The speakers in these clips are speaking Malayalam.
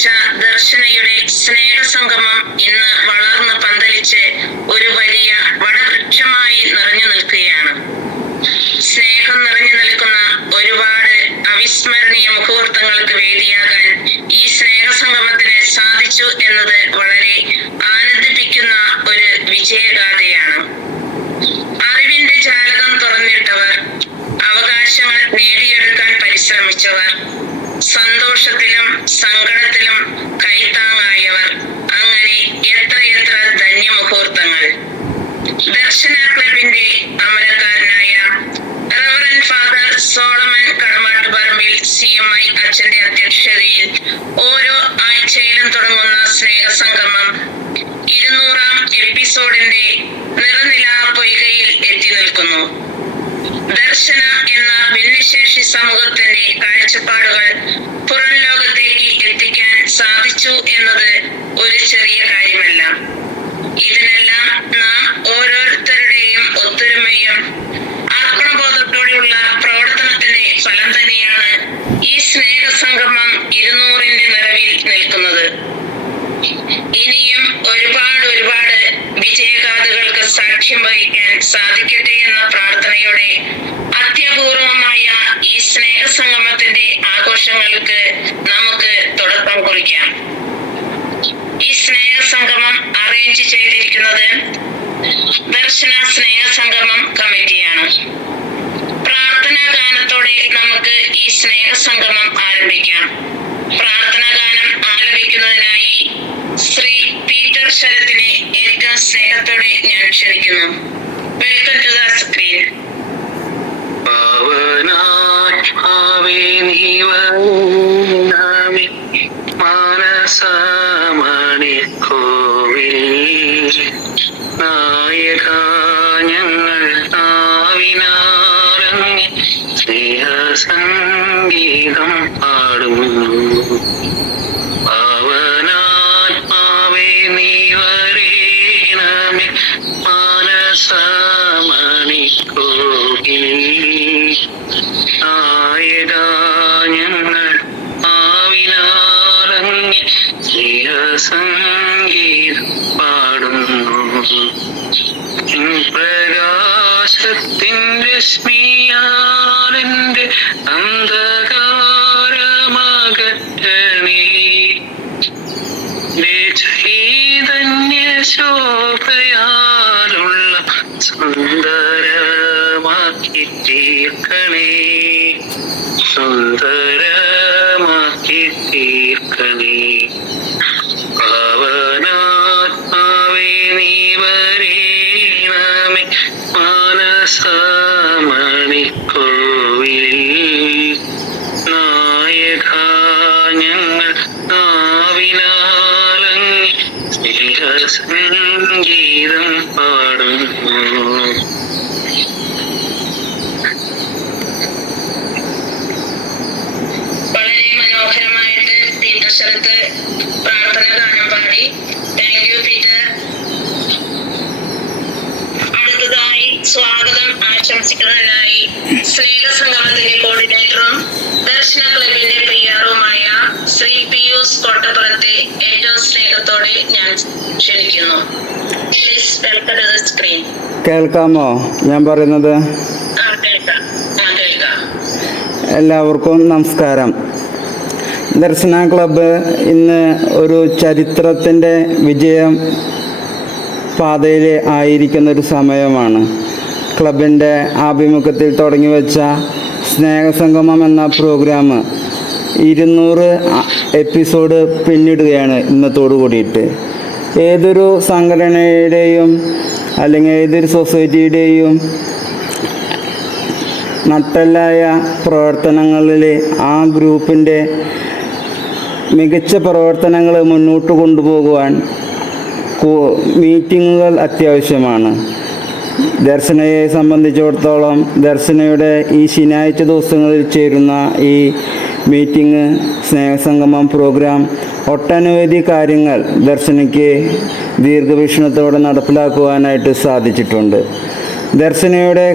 ആരംഭിച്ച ദർശനയുടെ സ്നേഹസംഗമം ഇന്ന് വളർന്ന് പന്തലിച്ച് ഒരു വലിയ വടവൃക്ഷമായി നിറഞ്ഞു നിൽക്കുകയാണ്. സ്നേഹം നിറഞ്ഞു നിൽക്കുന്ന ഒരുപാട് അവിസ്മരണീയ മുഹൂർത്തങ്ങൾക്ക് വേദിയാകാൻ ഈ സ്നേഹസംഗമത്തിന് സാധിച്ചു എന്നത് വളരെ ആനന്ദിപ്പിക്കുന്ന ഒരു വിജയഗാഥയാണ്. അറിവിന്റെ ജാലകം തുറന്നിട്ടവർ, അവകാശങ്ങൾ നേടിയെടുക്കാൻ പരിശ്രമിച്ചവർ, സന്തോഷത്തിലും സങ്കടത്തിലും കൈത്താങ്ങായവർ, അങ്ങനെ എത്രയെത്ര ധന്യമുഹൂർത്തങ്ങൾ. ദർശന ക്ലബിന്റെ അമരക്കാരനായ റവറൻ ഫാദർ സോളമൻ കടമാട്ടുപറമ്പിൽ CMI അച്ഛന്റെ അധ്യക്ഷതയിൽ ഓരോ ആഴ്ചയിലും തുടങ്ങുന്ന സ്നേഹസംഗമം 200-ാം എപ്പിസോഡിന്റെ നിറനിലാ പൊയ്കയിൽ എത്തി നിൽക്കുന്നു. ദർശന എന്ന ഭിന്നശേഷി സമൂഹത്തിന്റെ കാഴ്ചപ്പാടുകൾ പുറം ലോകത്തേക്ക് എത്തിക്കാൻ സാധിച്ചു എന്നത് ഒരു ചെറിയ കാര്യമല്ല. ഇതിനെല്ലാം നാം ഓരോരുത്തരുടെയും ഒത്തൊരുമയും അർപ്പണബോധത്തോടെയുള്ള പ്രവർത്തനത്തിന്റെ ഫലം തന്നെയാണ് ഈ സ്നേഹസംഗമം 200-ന്റെ നിറവിൽ നിൽക്കുന്നത്. ഇനിയും ഒരുപാട് വിജയഗാഥകൾക്ക് സാക്ഷ്യം വഹിക്കാൻ സാധിക്കട്ടെ എന്ന പ്രാർത്ഥനയോടെ അത്യപൂർവമായ ഈ സ്നേഹസംഗമത്തിന്റെ ആഘോഷങ്ങൾക്ക് നമുക്ക് തുടക്കം കുറിക്കാം. ഈ സ്നേഹസംഗമം അറേഞ്ച് ചെയ്തിരിക്കുന്നത് ദർശന സ്നേഹസംഗമം കമ്മിറ്റിയാണ്. പ്രാർത്ഥനാ ഗാനത്തോടെ നമുക്ക് ഈ സ്നേഹസംഗമം ആരംഭിക്കാം. പ്രാർത്ഥനാ ഗാനം ആലപിക്കുന്നതിനായി ശ്രീ പീറ്റർ ശരത്തിനെ ഏറ്റവും സ്നേഹത്തോടെ ഞാൻ ക്ഷണിക്കുന്നു. Welcome to the screen. സംഗീതം പാടുന്നു. പാവനാത്മാവേ നീ വരേണമേ മാനസമണിക്കോകിൽ. നായക ഞങ്ങൾ ആവിനാറങ്ങി സ്നേഹസംഗീതം പാടുന്നു. പ്രകാശത്തിൻ്റെ സ്മിയാലെൻ്റെ അന്ധകാരമകറ്റണേ. ചൈതന്യ ശോഭയാലുള്ള സുന്ദരമാക്കി തീർക്കണേ. സുന്ദരമാക്കി തീർക്കണേ. പാവനാത്മാവേ നീ വരേണമേ മാനസമണിക്കോവിൽ. നായക ഞങ്ങൾ നാവിനാലങ്ങി സ്നേഹസംഗീതം പാടുന്നു. വളരെ മനോഹരമായിട്ട് പീറ്റർ ശരത്ത് പ്രാർത്ഥന ഗാനം പാടി. Thank you Peter. അടുത്തതായി സ്വാഗതം ആശംസിക്കുന്നതിനായി സ്നേഹസംഗമത്തിന്റെ കോർഡിനേറ്ററും ദർശന ക്ലബിന്റെ PR-ഉമായ ശ്രീ പിയൂസ് കോട്ടപ്പുറത്തെ ഏറ്റവും സ്നേഹത്തോടെ ഞാൻ ക്ഷണിക്കുന്നു. Please welcome to the screen. കേൾക്കാമോ ഞാൻ പറയുന്നത്? കേൾക്കാം. എല്ലാവർക്കും നമസ്കാരം. ദർശന ക്ലബ്ബ് ഇന്ന് ഒരു ചരിത്രത്തിൻ്റെ വിജയം പാതയിൽ ആയിരിക്കുന്നൊരു സമയമാണ്. ക്ലബിൻ്റെ ആഭിമുഖ്യത്തിൽ തുടങ്ങി വെച്ച സ്നേഹസംഗമം എന്ന പ്രോഗ്രാം 200 എപ്പിസോഡ് പിന്നിടുകയാണ് ഇന്നത്തോടു കൂടിയിട്ട്. ഏതൊരു സംഘടനയുടെയും അല്ലെങ്കിൽ ഏതൊരു സൊസൈറ്റിയുടെയും നട്ടെല്ലായ പ്രവർത്തനങ്ങളിൽ ആ ഗ്രൂപ്പിൻ്റെ മികച്ച പ്രവർത്തനങ്ങൾ മുന്നോട്ട് കൊണ്ടുപോകുവാൻ മീറ്റിങ്ങുകൾ അത്യാവശ്യമാണ്. ദർശനയെ സംബന്ധിച്ചിടത്തോളം ദർശനയുടെ ഈ ശനിയാഴ്ച ദിവസങ്ങളിൽ ചേരുന്ന ഈ മീറ്റിംഗ് സ്നേഹസംഗമം പ്രോഗ്രാം ഒട്ടനവധി കാര്യങ്ങൾ ദർശനയ്ക്ക് ദീർഘവീക്ഷണത്തോടെ നടപ്പിലാക്കുവാനായിട്ട് സാധിച്ചിട്ടുണ്ട്. ദർശനയുടെ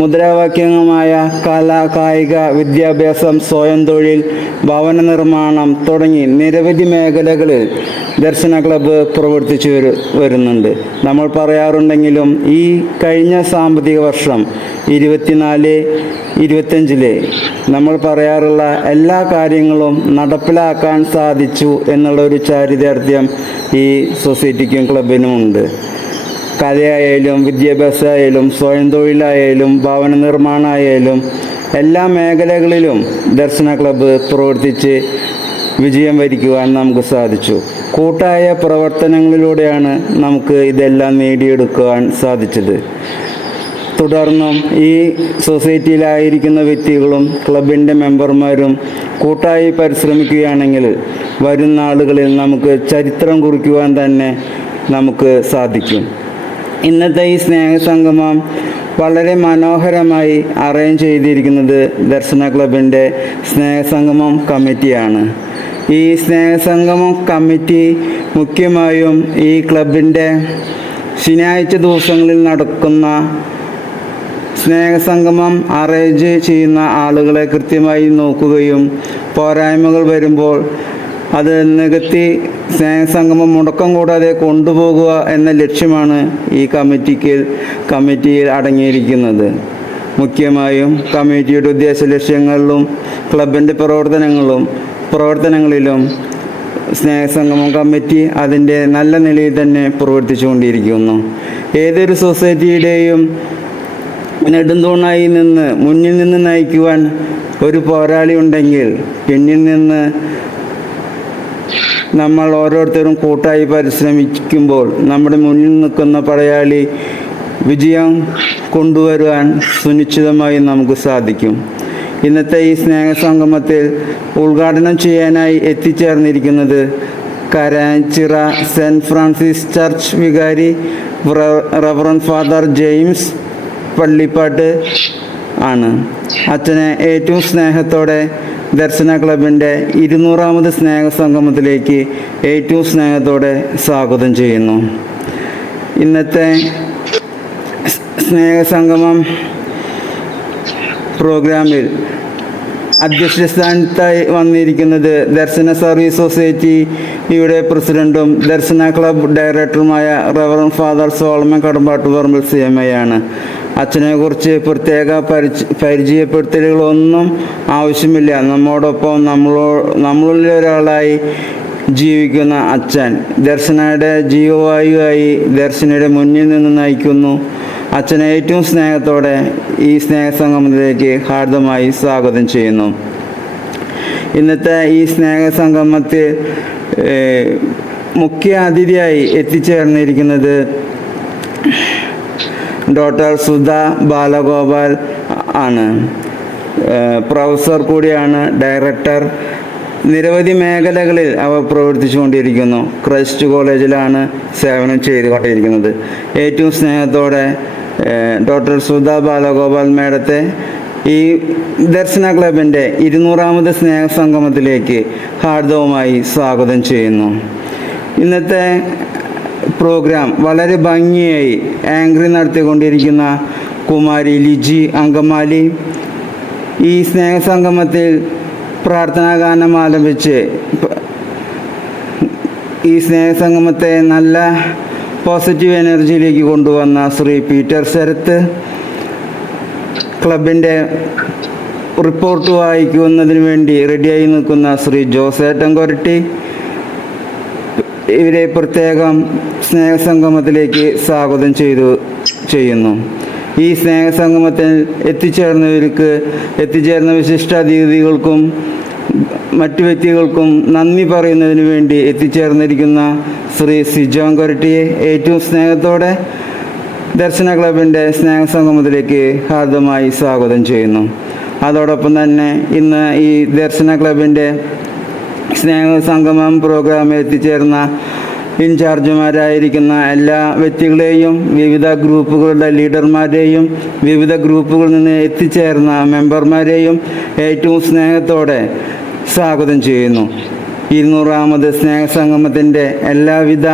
മുദ്രാവാക്യങ്ങളുമായ കല, കായിക, വിദ്യാഭ്യാസം, സ്വയം തൊഴിൽ, ഭവന നിർമ്മാണം തുടങ്ങി നിരവധി മേഖലകളിൽ ദർശന ക്ലബ്ബ് പ്രവർത്തിച്ചു വരുന്നുണ്ട്. നമ്മൾ പറയാറുണ്ടെങ്കിലും ഈ കഴിഞ്ഞ സാമ്പത്തിക വർഷം 24-25 നമ്മൾ പറയാറുള്ള എല്ലാ കാര്യങ്ങളും നടപ്പിലാക്കാൻ സാധിച്ചു എന്നുള്ള ഒരു ചാരിതാർത്ഥ്യം ഈ സൊസൈറ്റിക്കും ക്ലബിനും ഉണ്ട്. കലയായാലും വിദ്യാഭ്യാസമായാലും സ്വയം തൊഴിലായാലും ഭവന നിർമ്മാണമായാലും എല്ലാ മേഖലകളിലും ദർശന ക്ലബ്ബ് പ്രവർത്തിച്ച് വിജയം വരിക്കുവാൻ നമുക്ക് സാധിച്ചു. കൂട്ടായ പ്രവർത്തനങ്ങളിലൂടെയാണ് നമുക്ക് ഇതെല്ലാം നേടിയെടുക്കുവാൻ സാധിച്ചത്. തുടർന്നും ഈ സൊസൈറ്റിയിലായിരിക്കുന്ന വ്യക്തികളും ക്ലബിൻ്റെ മെമ്പർമാരും കൂട്ടായി പരിശ്രമിക്കുകയാണെങ്കിൽ വരും നാളുകളിൽ നമുക്ക് ചരിത്രം കുറിക്കുവാൻ തന്നെ നമുക്ക് സാധിക്കും. ഇന്നത്തെ ഈ സ്നേഹസംഗമം വളരെ മനോഹരമായി അറേഞ്ച് ചെയ്തിരിക്കുന്നത് ദർശന ക്ലബിൻ്റെ സ്നേഹസംഗമം കമ്മിറ്റിയാണ്. ഈ സ്നേഹസംഗമം കമ്മിറ്റി മുഖ്യമായും ഈ ക്ലബിൻ്റെ ശനിയാഴ്ച ദിവസങ്ങളിൽ നടക്കുന്ന സ്നേഹസംഗമം അറേഞ്ച് ചെയ്യുന്ന ആളുകളെ കൃത്യമായി നോക്കുകയും പോരായ്മകൾ വരുമ്പോൾ അത് നികത്തി സ്നേഹസംഗമം മുടക്കം കൂടാതെ കൊണ്ടുപോകുക എന്ന ലക്ഷ്യമാണ് ഈ കമ്മിറ്റിയിൽ അടങ്ങിയിരിക്കുന്നത്. മുഖ്യമായും കമ്മിറ്റിയുടെ ഉദ്ദേശ ലക്ഷ്യങ്ങളിലും ക്ലബിൻ്റെ പ്രവർത്തനങ്ങളിലും സ്നേഹസംഗമം കമ്മിറ്റി അതിൻ്റെ നല്ല നിലയിൽ തന്നെ പ്രവർത്തിച്ചുകൊണ്ടിരിക്കുന്നു. ഏതൊരു സൊസൈറ്റിയുടെയും നെടുന്തൂണായി മുന്നിൽ നിന്ന് നയിക്കുവാൻ ഒരു പോരാളി ഉണ്ടെങ്കിൽ പിന്നിൽ നിന്ന് നമ്മൾ ഓരോരുത്തരും കൂട്ടായി പരിശ്രമിക്കുമ്പോൾ നമ്മുടെ മുന്നിൽ നിൽക്കുന്ന പടയാളി വിജയം കൊണ്ടുവരുവാൻ സുനിശ്ചിതമായി നമുക്ക് സാധിക്കും. ഇന്നത്തെ ഈ സ്നേഹസംഗമത്തിൽ ഉദ്ഘാടനം ചെയ്യാനായി എത്തിച്ചേർന്നിരിക്കുന്നത് കരാച്ചിറ സെൻറ്റ് ഫ്രാൻസിസ് ചർച്ച് വികാരി റവറൻഡ് ഫാദർ ജെയിംസ് പള്ളിപ്പാട്ട് ആണ്. അച്ഛനെ ഏറ്റവും സ്നേഹത്തോടെ ദർശന ക്ലബിൻ്റെ 200ാമത് സ്നേഹസംഗമത്തിലേക്ക് ഏറ്റവും സ്നേഹത്തോടെ സ്വാഗതം ചെയ്യുന്നു. ഇന്നത്തെ സ്നേഹസംഗമം പ്രോഗ്രാമിൽ അധ്യക്ഷ സ്ഥാനത്തായി വന്നിരിക്കുന്നത് ദർശന സർവീസ് സൊസൈറ്റിയുടെ പ്രസിഡന്റും ദർശന ക്ലബ് ഡയറക്ടറുമായ reverend father Solomon Kadambattuparambil CMA ആണ്. അച്ഛനെക്കുറിച്ച് പ്രത്യേക പരിചയപ്പെടുത്തലുകളൊന്നും ആവശ്യമില്ല. നമ്മോടൊപ്പം നമ്മളിൽ ഒരാളായി ജീവിക്കുന്ന അച്ഛൻ ദർശനയുടെ ജീവവായുവായി ദർശനയുടെ മുന്നിൽ നിന്ന് നയിക്കുന്നു. അച്ഛനെ ഏറ്റവും സ്നേഹത്തോടെ ഈ സ്നേഹസംഗമത്തിലേക്ക് ഹാർദമായി സ്വാഗതം ചെയ്യുന്നു. ഇന്നത്തെ ഈ സ്നേഹസംഗമത്തിൽ മുഖ്യ അതിഥിയായി എത്തിച്ചേർന്നിരിക്കുന്നത് ഡോക്ടർ സുധ ബാലഗോപാൽ ആണ്. പ്രൊഫസർ കൂടിയാണ്, ഡയറക്ടർ. നിരവധി മേഖലകളിൽ അവർ പ്രവർത്തിച്ചുകൊണ്ടിരിക്കുന്നു. ക്രൈസ്റ്റ് കോളേജിലാണ് സേവനം ചെയ്തുകൊണ്ടിരിക്കുന്നത്. ഏറ്റവും സ്നേഹത്തോടെ ഡോക്ടർ സുധ ബാലഗോപാൽ മേഡത്തെ ഈ ദർശന ക്ലബിൻ്റെ 200ാമത് സ്നേഹസംഗമത്തിലേക്ക് ഹാർദവുമായി സ്വാഗതം ചെയ്യുന്നു. ഇന്നത്തെ പ്രോഗ്രാം വളരെ ഭംഗിയായി ആങ്കറിംഗ് നടത്തിക്കൊണ്ടിരിക്കുന്ന കുമാരി ലിജി അങ്കമാലി ഈ സ്നേഹസംഗമത്തിൽ പ്രാർത്ഥനാ ഗാനം ആലപിച്ച് ഈ സ്നേഹസംഗമത്തെ നല്ല പോസിറ്റീവ് എനർജിയിലേക്ക് കൊണ്ടുവന്ന ശ്രീ പീറ്റർ ശരത്ത്, ക്ലബിൻ്റെ റിപ്പോർട്ട് വായിക്കുന്നതിന് വേണ്ടി റെഡിയായി നിൽക്കുന്ന ശ്രീ ജോസേട്ടൻ കൊരട്ടി, ഇവരെ പ്രത്യേകം സ്നേഹസംഗമത്തിലേക്ക് സ്വാഗതം ചെയ്യുന്നു. ഈ സ്നേഹസംഗമത്തിൽ എത്തിച്ചേർന്ന വിശിഷ്ടാതിഥികൾക്കും മറ്റു വ്യക്തികൾക്കും നന്ദി പറയുന്നതിന് വേണ്ടി എത്തിച്ചേർന്നിരിക്കുന്ന ശ്രീ സിജോൻ കൊരട്ടിയെ ഏറ്റവും സ്നേഹത്തോടെ ദർശന ക്ലബിൻ്റെ സ്നേഹസംഗമത്തിലേക്ക് ഹാർദമായി സ്വാഗതം ചെയ്യുന്നു. അതോടൊപ്പം തന്നെ ഇന്ന് ഈ ദർശന ക്ലബിൻ്റെ സ്നേഹസംഗമം പ്രോഗ്രാമിൽ എത്തിച്ചേർന്ന ഇൻചാർജുമാരായിരിക്കുന്ന എല്ലാ വ്യക്തികളെയും വിവിധ ഗ്രൂപ്പുകളുടെ ലീഡർമാരെയും വിവിധ ഗ്രൂപ്പുകളിൽ നിന്ന് എത്തിച്ചേർന്ന മെമ്പർമാരെയും ഏറ്റവും സ്നേഹത്തോടെ സ്വാഗതം ചെയ്യുന്നു. 200ാമത് സ്നേഹസംഗമത്തിൻ്റെ എല്ലാവിധ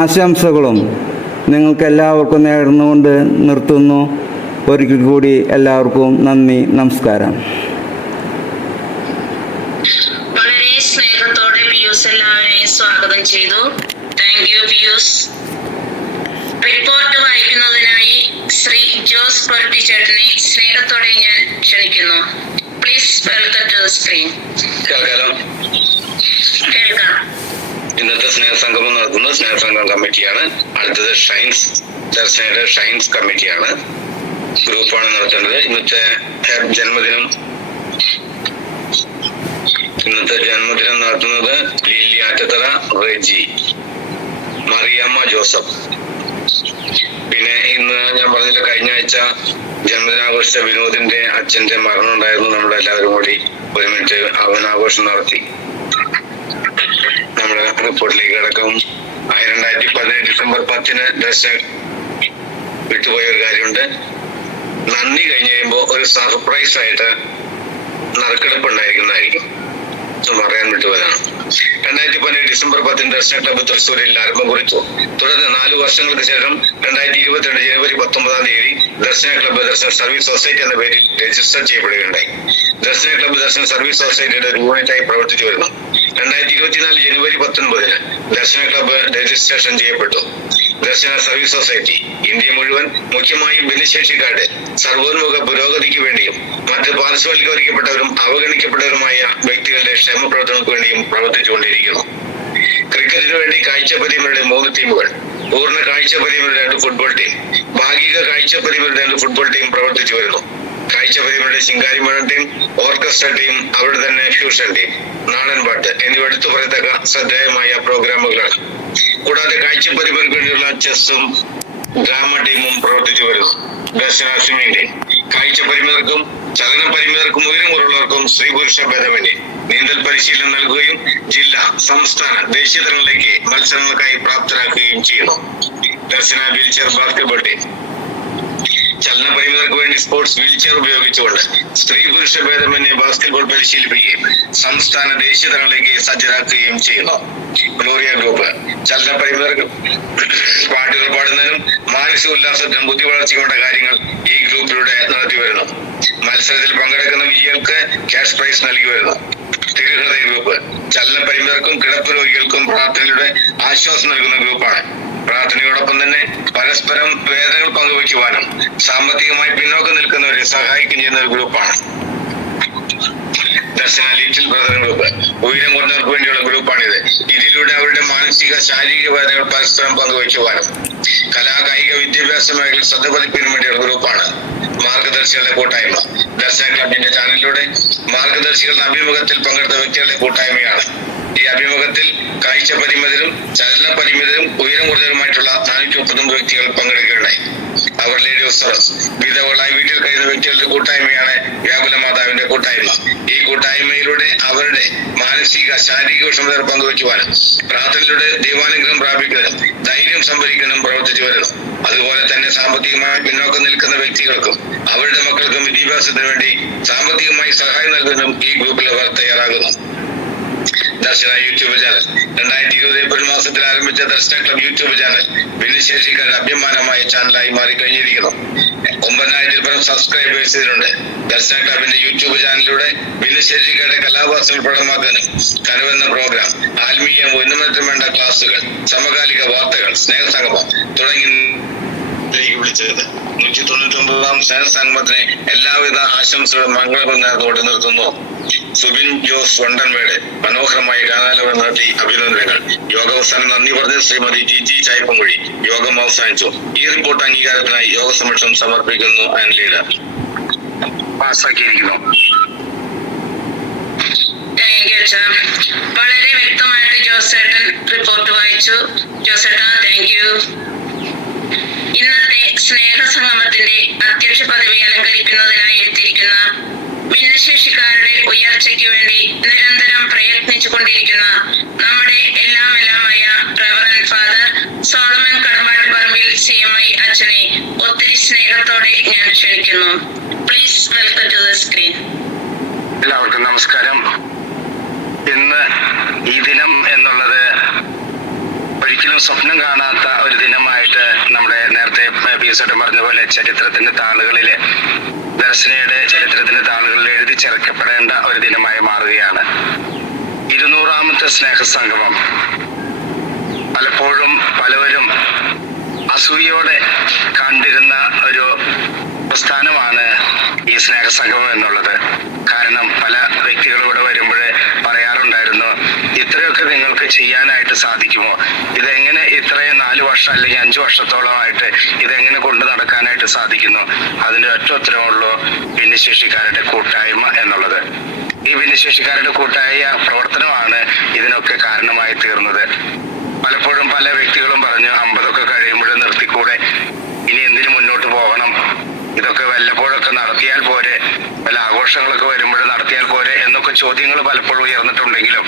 ആശംസകളും നിങ്ങൾക്ക് എല്ലാവർക്കും നേർന്നുകൊണ്ട് നിർത്തുന്നു. ഒരിക്കൽ കൂടി എല്ലാവർക്കും നന്ദി, നമസ്കാരം. വളരെ സ്നേഹത്തോടെ പിയൂസ് എല്ലാവരെയും സ്വാഗതം ചെയ്തു. Thank you Pius. റിപ്പോർട്ട് വായിക്കുന്നതിനായി ശ്രീ ജോസ് പൊരട്ടിച്ചേട്ടനെ സ്നേഹത്തോടെ ഞാൻ ക്ഷണിക്കുന്നു. Please welcome to the screen. കേൾക്കാലോ. കേൾക്കാം. ഇന്നത്തെ സ്നേഹസംഗമം നടത്തുന്നത് സ്നേഹസംഘം കമ്മിറ്റിയാണ്. അടുത്തത് ദർശനയുടെ ഷൈൻസ് കമ്മിറ്റിയാണ്. ഗ്രൂപ്പാണ് നടത്തേണ്ടത്. ഇന്നത്തെ ജന്മദിനം നടത്തുന്നത് ലില്ലി ആറ്റത്തറ, റെജി, മറിയമ്മ ജോസഫ്. പിന്നെ ഇന്ന് ഞാൻ പറഞ്ഞില്ല, കഴിഞ്ഞ ആഴ്ച ജന്മദിനാഘോഷിച്ച വിനോദിന്റെ അച്ഛന്റെ മരണം ഉണ്ടായിരുന്നു. നമ്മളെല്ലാവരും കൂടി ഒരു മിനിറ്റ് അവനാഘോഷം നടത്തി. നമ്മുടെ റിപ്പോർട്ടിലേക്ക് കിടക്കും. 2017 ഡിസംബർ 10 ദർശൻ വിട്ടുപോയ ഒരു കാര്യമുണ്ട്. നന്ദി കഴിഞ്ഞ് കഴിയുമ്പോൾ ഒരു സർപ്രൈസ് ആയിട്ട് നറുക്കെടുപ്പ് ഉണ്ടായിരിക്കുന്നതായിരിക്കും. പറയാൻ വിട്ടുപോയതാണ്. 2017 ഡിസംബർ 10 ദർശന ക്ലബ്ബ് തൃശ്ശൂരിൽ ആരംഭം കുറിച്ചു. തുടർന്ന് 4 വർഷങ്ങൾക്ക് ശേഷം 2022 ജനുവരി 19 ദർശന ക്ലബ്ബ് ദർശന സർവീസ് സൊസൈറ്റി എന്ന പേരിൽ രജിസ്റ്റർ ചെയ്യപ്പെടുകയുണ്ടായി. ദർശന ക്ലബ്ബ് ദർശന സർവീസ് സൊസൈറ്റിയുടെ ഒരു യൂണിറ്റായി പ്രവർത്തിച്ചു വരുന്നു. 2024 ജനുവരി 19 ദർശന ക്ലബ്ബ് രജിസ്ട്രേഷൻ ചെയ്യപ്പെട്ടു. ദർശന സർവീസ് സൊസൈറ്റി ഇന്ത്യ മുഴുവൻ, മുഖ്യമായും ഭിന്നശേഷിക്കാരുടെ സർവോന്മുഖ പുരോഗതിക്ക് വേണ്ടിയും മറ്റ് പാർശ്വവൽക്കരിക്കപ്പെട്ടവരും അവഗണിക്കപ്പെട്ടവരുമായ വ്യക്തികളുടെ ക്ഷേമപ്രവർത്തനങ്ങൾക്ക് വേണ്ടിയും പ്രവർത്തിച്ചുകൊണ്ടിരിക്കുന്നു. ക്രിക്കറ്റിനു വേണ്ടി കാഴ്ചപരിമിതരുടെ 3 ടീമുകൾ, പൂർണ്ണ കാഴ്ചപരിമിതരുടെ 2 ഫുട്ബോൾ ടീം, ഭാഗിക കാഴ്ചപരിമിതരുടെ 2 ഫുട്ബോൾ ടീം പ്രവർത്തിച്ചു വരുന്നു. കാഴ്ചപരിമിതരുടെ ശിങ്കാരിമേളം ടീം, ഓർക്കസ്ട്ര ടീം, അവിടെ തന്നെ ഫ്യൂഷൻ ടീം, നാടൻപാട്ട് എന്നിവ എടുത്തു പറയത്തക്ക ശ്രദ്ധേയമായ പ്രോഗ്രാമുകളാണ്. കൂടാതെ കാഴ്ചപരിമിതർക്ക് വേണ്ടിയുള്ള ചെസ്സും ഡ്രാമ ടീമും പ്രവർത്തിച്ചു വരുന്നു. ദർശന സ്വിമ്മിംഗ് ടീം, കാഴ്ച പരിമിതർക്കും ചലന പരിമിതർക്കും ഉയരം കുറവുള്ളവർക്കും സ്ത്രീ പുരുഷ ഭേദമന്യേ നീന്തൽ പരിശീലനം നൽകുകയും ജില്ലാ, സംസ്ഥാന, ദേശീയ തലങ്ങളിലേക്ക് മത്സരങ്ങൾക്കായി പ്രാപ്തരാക്കുകയും ചെയ്യുന്നു. ദർശന വീൽചെയർ ബാസ്കറ്റ്ബോൾ ടീം, ചലന പരിമിതർക്ക് വേണ്ടി സ്പോർട്സ് വീൽചെയർ ഉപയോഗിച്ചുകൊണ്ട് സ്ത്രീ പുരുഷ ഭേദമന്യേ ബാസ്കറ്റ്ബോൾ പരിശീലിപ്പിക്കുകയും സംസ്ഥാന, ദേശീയ തലങ്ങളിലേക്ക് സജ്ജരാക്കുകയും ചെയ്യുന്നു. ഗ്ലോറിയ ഗ്രൂപ്പ്, ചലന പരിമിതർക്ക് പാട്ടുകൾ പാടുന്നതിനും മാനസിക ഉല്ലാസത്തിനും ബുദ്ധി വളർച്ചയ്ക്കുമുള്ള കാര്യങ്ങൾ ഈ ഗ്രൂപ്പിലൂടെ നടത്തി വരുന്നു. മത്സരത്തിൽ പങ്കെടുക്കുന്ന വിജയികൾക്ക് ക്യാഷ് പ്രൈസ് നൽകി വരുന്നു. തിരുഹൃദയ ഗ്രൂപ്പ്, ചലന പരിമിതർക്കും കിടപ്പ് രോഗികൾക്കും പ്രാർത്ഥനയുടെ ആശ്വാസം നൽകുന്ന ഗ്രൂപ്പാണ്. പ്രാർത്ഥനയോടൊപ്പം തന്നെ പരസ്പരം വേദനകൾ പങ്കുവയ്ക്കുവാനും സാമ്പത്തികമായി പിന്നോക്കം നിൽക്കുന്നവരെ സഹായിക്കുകയും ചെയ്യുന്ന ഒരു ഗ്രൂപ്പാണ്. ദർശന ലിറ്റിൽ ബ്രദർ ഗ്രൂപ്പ്, ഉയരം കുറഞ്ഞവർക്ക് വേണ്ടിയുള്ള ഗ്രൂപ്പാണിത്. ഇതിലൂടെ അവരുടെ മാനസിക, ശാരീരിക വേദനകൾ പരസ്പരം പങ്കുവയ്ക്കുവാനും കലാകായിക വിദ്യാഭ്യാസ മേഖലയിൽ ശ്രദ്ധ പതിപ്പിനും വേണ്ടിയുള്ള ഗ്രൂപ്പാണ്. മാർഗദർശികളുടെ കൂട്ടായ്മ, ദർശന ക്ലബിന്റെ ചാനലിലൂടെ മാർഗദർശികളുടെ അഭിമുഖത്തിൽ പങ്കെടുത്ത വ്യക്തികളുടെ കൂട്ടായ്മയാണ്. ഈ അഭിമുഖത്തിൽ കാഴ്ച പരിമിതരും ചലന പരിമിതരും ഉയരം കുറഞ്ഞവരുമായിട്ടുള്ള 439 വ്യക്തികൾ പങ്കെടുക്കുകയുണ്ടായി. അവർ ലേഡി ഓഫ് സോറസ്, വിധവകളായി വീട്ടിൽ കഴിയുന്ന വ്യക്തികളുടെ കൂട്ടായ്മയാണ് വ്യാകുല മാതാവിന്റെ കൂട്ടായ്മ. ഈ കൂട്ടായ്മയിലൂടെ അവരുടെ മാനസിക, ശാരീരിക വിഷമതകൾ പങ്കുവയ്ക്കുവാനും പ്രാർത്ഥനയിലൂടെ ദൈവാനുഗ്രഹം പ്രാപിക്കുന്നതിനും ധൈര്യം സംഭരിക്കാനും പ്രവർത്തിച്ചു വരുന്നു. അതുപോലെ തന്നെ സാമ്പത്തികമായി പിന്നോക്കം നിൽക്കുന്ന വ്യക്തികൾക്കും അവരുടെ മക്കൾക്കും വിദ്യാഭ്യാസത്തിന് വേണ്ടി സാമ്പത്തികമായി സഹായം നൽകുന്നതിനും ഈ ഗ്രൂപ്പിൽ അവർ തയ്യാറാകുന്നു. ദർശന യൂട്യൂബ് ചാനൽ, 2020 ഏപ്രിൽ മാസത്തിൽ ആരംഭിച്ച ദർശന ക്ലബ് യൂട്യൂബ് ചാനൽ ഭിന്നശേഷിക്കാരുടെ അഭിമാനമായ ചാനലായി മാറിക്കഴിഞ്ഞിരിക്കുന്നു. 9,000-ൽ പരം സബ്സ്ക്രൈബേഴ്സ് ഇതിലുണ്ട്. ദർശന ക്ലബിന്റെ യൂട്യൂബ് ചാനലിലൂടെ ഭിന്നശേഷിക്കാരുടെ കലാവാസനകൾ പ്രകടമാക്കാനും കനുവെന്ന പ്രോഗ്രാം, ആത്മീയ ഉന്നമനത്തിനും വേണ്ട ക്ലാസുകൾ, സമകാലിക വാർത്തകൾ, സ്നേഹസംഗമം തുടങ്ങി വിളിച്ചത് 199-ാം സ്നേഹസംഗമത്തിന് എല്ലാവിധ ആശംസകളും മംഗളവും നേർന്നുകൊണ്ട് നിർത്തുന്നു. സുബിൻ ജോസ് വണ്ടൻമേട് മനോഹരമായ ഗാനാലാപനം നടത്തി അഭിനന്ദനങ്ങൾ. യോഗാവസാനം നന്ദി പറഞ്ഞ് ശ്രീമതി ജിജി ചായപ്പൻകുഴി. യോഗം അവസാനിച്ചു. ഈ റിപ്പോർട്ട് അംഗീകാരത്തിനായി യോഗ സമക്ഷം സമർപ്പിക്കുന്നു. ആൻഡ് ലീഡർ പാസ്സാക്കിയിരിക്കുന്നു. വളരെ വ്യക്തമായിട്ട് ജോസേട്ടൻ റിപ്പോർട്ട് വായിച്ചു. ജോസേട്ടാ, താങ്ക് യു. ഇന്നത്തെ സ്നേഹസംഗമത്തിന്റെ അധ്യക്ഷ പദവി അലങ്കരിക്കുന്നതിനായി എത്തിയിരിക്കുന്ന ഭിന്നശേഷിക്കാരുടെ ഉയർച്ചയ്ക്ക് വേണ്ടി നിരന്തരം പ്രയത്നിച്ചു കൊണ്ടിരിക്കുന്ന നമ്മുടെ എല്ലാമായ reverend father Solomon Kadambattuparambil CMI അച്ഛനെ ഒത്തിരി സ്നേഹത്തോടെ ഞാൻ ക്ഷണിക്കുന്നു. Please welcome to the screen. എല്ലാവർക്കും നമസ്കാരം. ഇന്ന് ഈ ദിനം എന്നുള്ളത് ഒരിക്കലും സ്വപ്നം കാണാത്ത ഒരു ദിനമായിട്ട് വർഗീസേട്ടൻ പറഞ്ഞ പോലെ ചരിത്രത്തിന്റെ താളുകളില് ദർശനയുടെ ചരിത്രത്തിന്റെ താളുകളിൽ എഴുതി ചേർക്കപ്പെടേണ്ട ഒരു ദിനമായി മാറുകയാണ് 200ാമത്തെ സ്നേഹസംഗമം. പലപ്പോഴും പലവരും അസൂയോടെ കണ്ടിരുന്ന ഒരു പ്രസ്ഥാനമാണ് ഈ സ്നേഹസംഗമം എന്നുള്ളത്. കാരണം പല വ്യക്തികളും ഇവിടെ വരുമ്പോൾ പറയാറുണ്ടായിരുന്നു, ഇത്രയൊക്കെ നിങ്ങൾക്ക് ചെയ്യാനായിട്ട് സാധിക്കുമോ? ഇതെങ്ങനെ ഇത്രയും 4 വർഷം അല്ലെങ്കിൽ 5 വർഷത്തോളമായിട്ട് ഇതെങ്ങനെ കൊണ്ടു നടക്കാനായിട്ട് സാധിക്കുന്നു? അതിന്റെ ഒറ്റ ഉത്തരവുള്ളൂ, ഭിന്നശേഷിക്കാരുടെ കൂട്ടായ്മ എന്നുള്ളത്. ഈ ഭിന്നശേഷിക്കാരുടെ കൂട്ടായ പ്രവർത്തനമാണ് ഇതിനൊക്കെ കാരണമായി തീർന്നത്. പലപ്പോഴും പല വ്യക്തികളും പറഞ്ഞു, 50ഒക്കെ കഴിയുമ്പോഴും നിർത്തിക്കൂടെ, ഇനി എന്തിനു മുന്നോട്ട് പോകണം, ഇതൊക്കെ വല്ലപ്പോഴൊക്കെ നടത്തിയാൽ പോരെ, വല്ല ആഘോഷങ്ങളൊക്കെ വരുമ്പോഴും നടത്തിയാൽ പോരെ എന്നൊക്കെ ചോദ്യങ്ങൾ പലപ്പോഴും ഉയർന്നിട്ടുണ്ടെങ്കിലും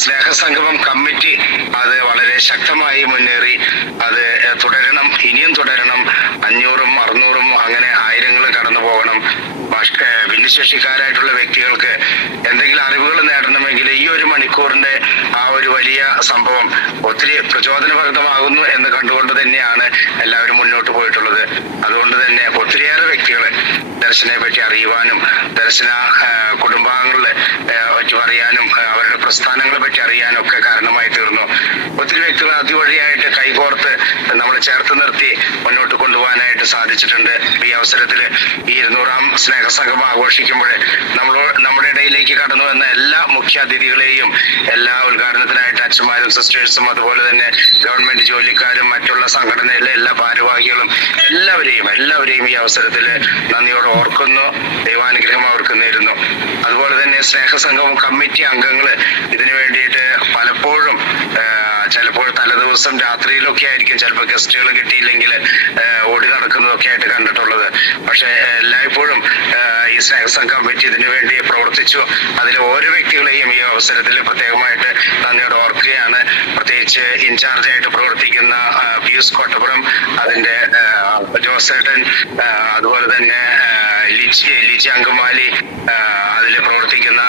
സ്നേഹസംഗമം കമ്മിറ്റി അത് വളരെ ശക്തമായി മുന്നേറി അത് തുടരണം, ഇനിയും തുടരണം. 500ഉം 600ഉം അങ്ങനെ 1000ങ്ങളും കടന്നു പോകണം. ഭിന്നശേഷിക്കാരായിട്ടുള്ള വ്യക്തികൾക്ക് എന്തെങ്കിലും അറിവുകൾ നേടണമെങ്കിൽ ഈ 1 മണിക്കൂറിന്റെ ആ ഒരു വലിയ സംഭവം ഒത്തിരി പ്രചോദനപ്രദമാകുന്നു എന്ന് കണ്ടുകൊണ്ട് തന്നെയാണ് എല്ലാവരും മുന്നോട്ട് പോയിട്ടുള്ളത്. അതുകൊണ്ട് തന്നെ ഒത്തിരിയേറെ വ്യക്തികൾ ദർശനെ പറ്റി അറിയുവാനും ദർശന കുടുംബാംഗങ്ങളെ പറ്റി അറിയാനും അവരുടെ പ്രസ്ഥാനങ്ങളെ പറ്റി അറിയാനും ഒക്കെ കാരണമായി തീർന്നു. ഒത്തിരി വ്യക്തികൾ അതുവഴിയായിട്ട് കൈകോർത്ത് നമ്മളെ ചേർത്ത് നിർത്തി മുന്നോട്ട് കൊണ്ടുപോകാനായിട്ട് സാധിച്ചിട്ടുണ്ട്. ഈ അവസരത്തിൽ ഈ 200ാം സ്നേഹസംഗമം ആഘോഷിക്കുമ്പോൾ നമ്മുടെ ഇടയിലേക്ക് കടന്നു വന്ന എല്ലാ മുഖ്യാതിഥികളെയും, എല്ലാ ഉദ്ഘാടനത്തിനായിട്ട് അച്ഛന്മാരും സിസ്റ്റേഴ്സും അതുപോലെ തന്നെ ഗവൺമെന്റ് ജോലിക്കാരും മറ്റുള്ള സംഘടനയിലെ എല്ലാ ഭാരവാഹികളും എല്ലാവരെയും ഈ അവസരത്തിൽ നന്ദിയോടെ ഓർക്കുന്നു. ദൈവാനുഗ്രഹം അവർക്ക് നേരുന്നു. അതുപോലെ തന്നെ സ്നേഹസംഗമം കമ്മിറ്റി അംഗങ്ങൾ ഇതിനു വേണ്ടിയിട്ട് പലപ്പോഴും ചിലപ്പോൾ തലേദിവസം രാത്രിയിലൊക്കെ ആയിരിക്കും ചിലപ്പോൾ ഗസ്റ്റുകൾ കിട്ടിയില്ലെങ്കിൽ ഓടി നടക്കുന്നതൊക്കെ ആയിട്ട് കണ്ടിട്ടുള്ളത്. പക്ഷെ എല്ലായ്പ്പോഴും ഈ സ്നേഹസംഘം കമ്മിറ്റി ഇതിനു വേണ്ടി പ്രവർത്തിച്ചു. അതിൽ ഓരോ വ്യക്തികളെയും ഈ അവസരത്തിൽ പ്രത്യേകമായിട്ട് നന്ദിയോടെ ഓർക്കുകയാണ്. പ്രത്യേകിച്ച് ഇൻചാർജായിട്ട് പ്രവർത്തിക്കുന്ന പിയൂസ് കോട്ടപ്പുറം, അതിന്റെ ജോസേട്ടൻ, അതുപോലെ തന്നെ ലിജി അങ്കമാലി, അതിൽ പ്രവർത്തിക്കുന്ന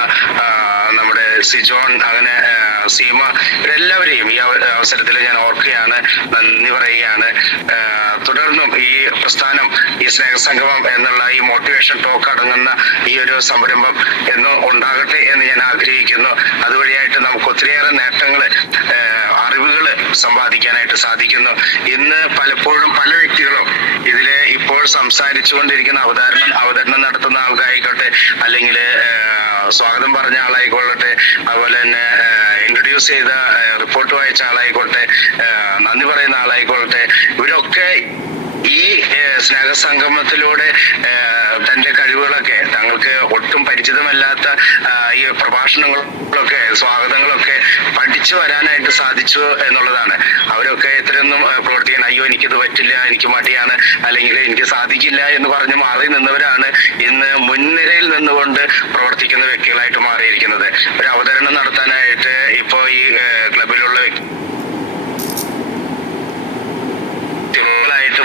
നമ്മുടെ സിജോൺ, അങ്ങനെ സീമ, ഇവരെല്ലാവരെയും ഈ അവസരത്തിൽ ഞാൻ ഓർക്കുകയാണ്, നന്ദി പറയുകയാണ്. തുടർന്നും ഈ പ്രസ്ഥാനം, ഈ സ്നേഹസംഗമം എന്നുള്ള ഈ മോട്ടിവേഷൻ ടോക്ക് അടങ്ങുന്ന ഈ ഒരു സംരംഭം എന്നും ഉണ്ടാകട്ടെ എന്ന് ഞാൻ ആഗ്രഹിക്കുന്നു. അതുവഴിയായിട്ട് നമുക്ക് ഒത്തിരിയേറെ നേട്ടങ്ങൾ, അറിവുകൾ സമ്പാദിക്കാനായിട്ട് സാധിക്കുന്നു. ഇന്ന് പലപ്പോഴും പല വ്യക്തികളും ഇതില് ഇപ്പോൾ സംസാരിച്ചുകൊണ്ടിരിക്കുന്ന അവതരണം നടത്തുന്ന ആൾക്കാരായിക്കോട്ടെ, അല്ലെങ്കിൽ സ്വാഗതം പറഞ്ഞ ആളായിക്കൊള്ളട്ടെ, അതുപോലെ തന്നെ ഇൻട്രൊഡ്യൂസ് ചെയ്ത റിപ്പോർട്ട് വായിച്ച ആളായിക്കോട്ടെ, നന്ദി പറയുന്ന ആളായിക്കൊള്ളട്ടെ, ഇവരൊക്കെ ഈ സ്നേഹസംഗമത്തിലൂടെ തന്റെ കഴിവുകളൊക്കെ, തങ്ങൾക്ക് ഒട്ടും പരിചിതമല്ലാത്ത ഈ പ്രഭാഷണങ്ങളൊക്കെ, സ്വാഗതങ്ങളൊക്കെ പഠിച്ചു വരാനായിട്ട് സാധിച്ചു എന്നുള്ളതാണ്. അവരൊക്കെ ഇത്രയൊന്നും പ്രവർത്തിക്കാൻ, അയ്യോ എനിക്കിത് പറ്റില്ല, എനിക്ക് മടിയാണ്, അല്ലെങ്കിൽ എനിക്ക് സാധിക്കില്ല എന്ന് പറഞ്ഞ് മാറി നിന്നവരാണ് ഇന്ന് മുൻനിരയിൽ നിന്നുകൊണ്ട് പ്രവർത്തിക്കുന്ന വ്യക്തികളായിട്ട് മാറിയിരിക്കുന്നത്. ഒരു അവതരണം നടത്താനായിട്ട് ഇപ്പോ ഈ ക്ലബിലുള്ള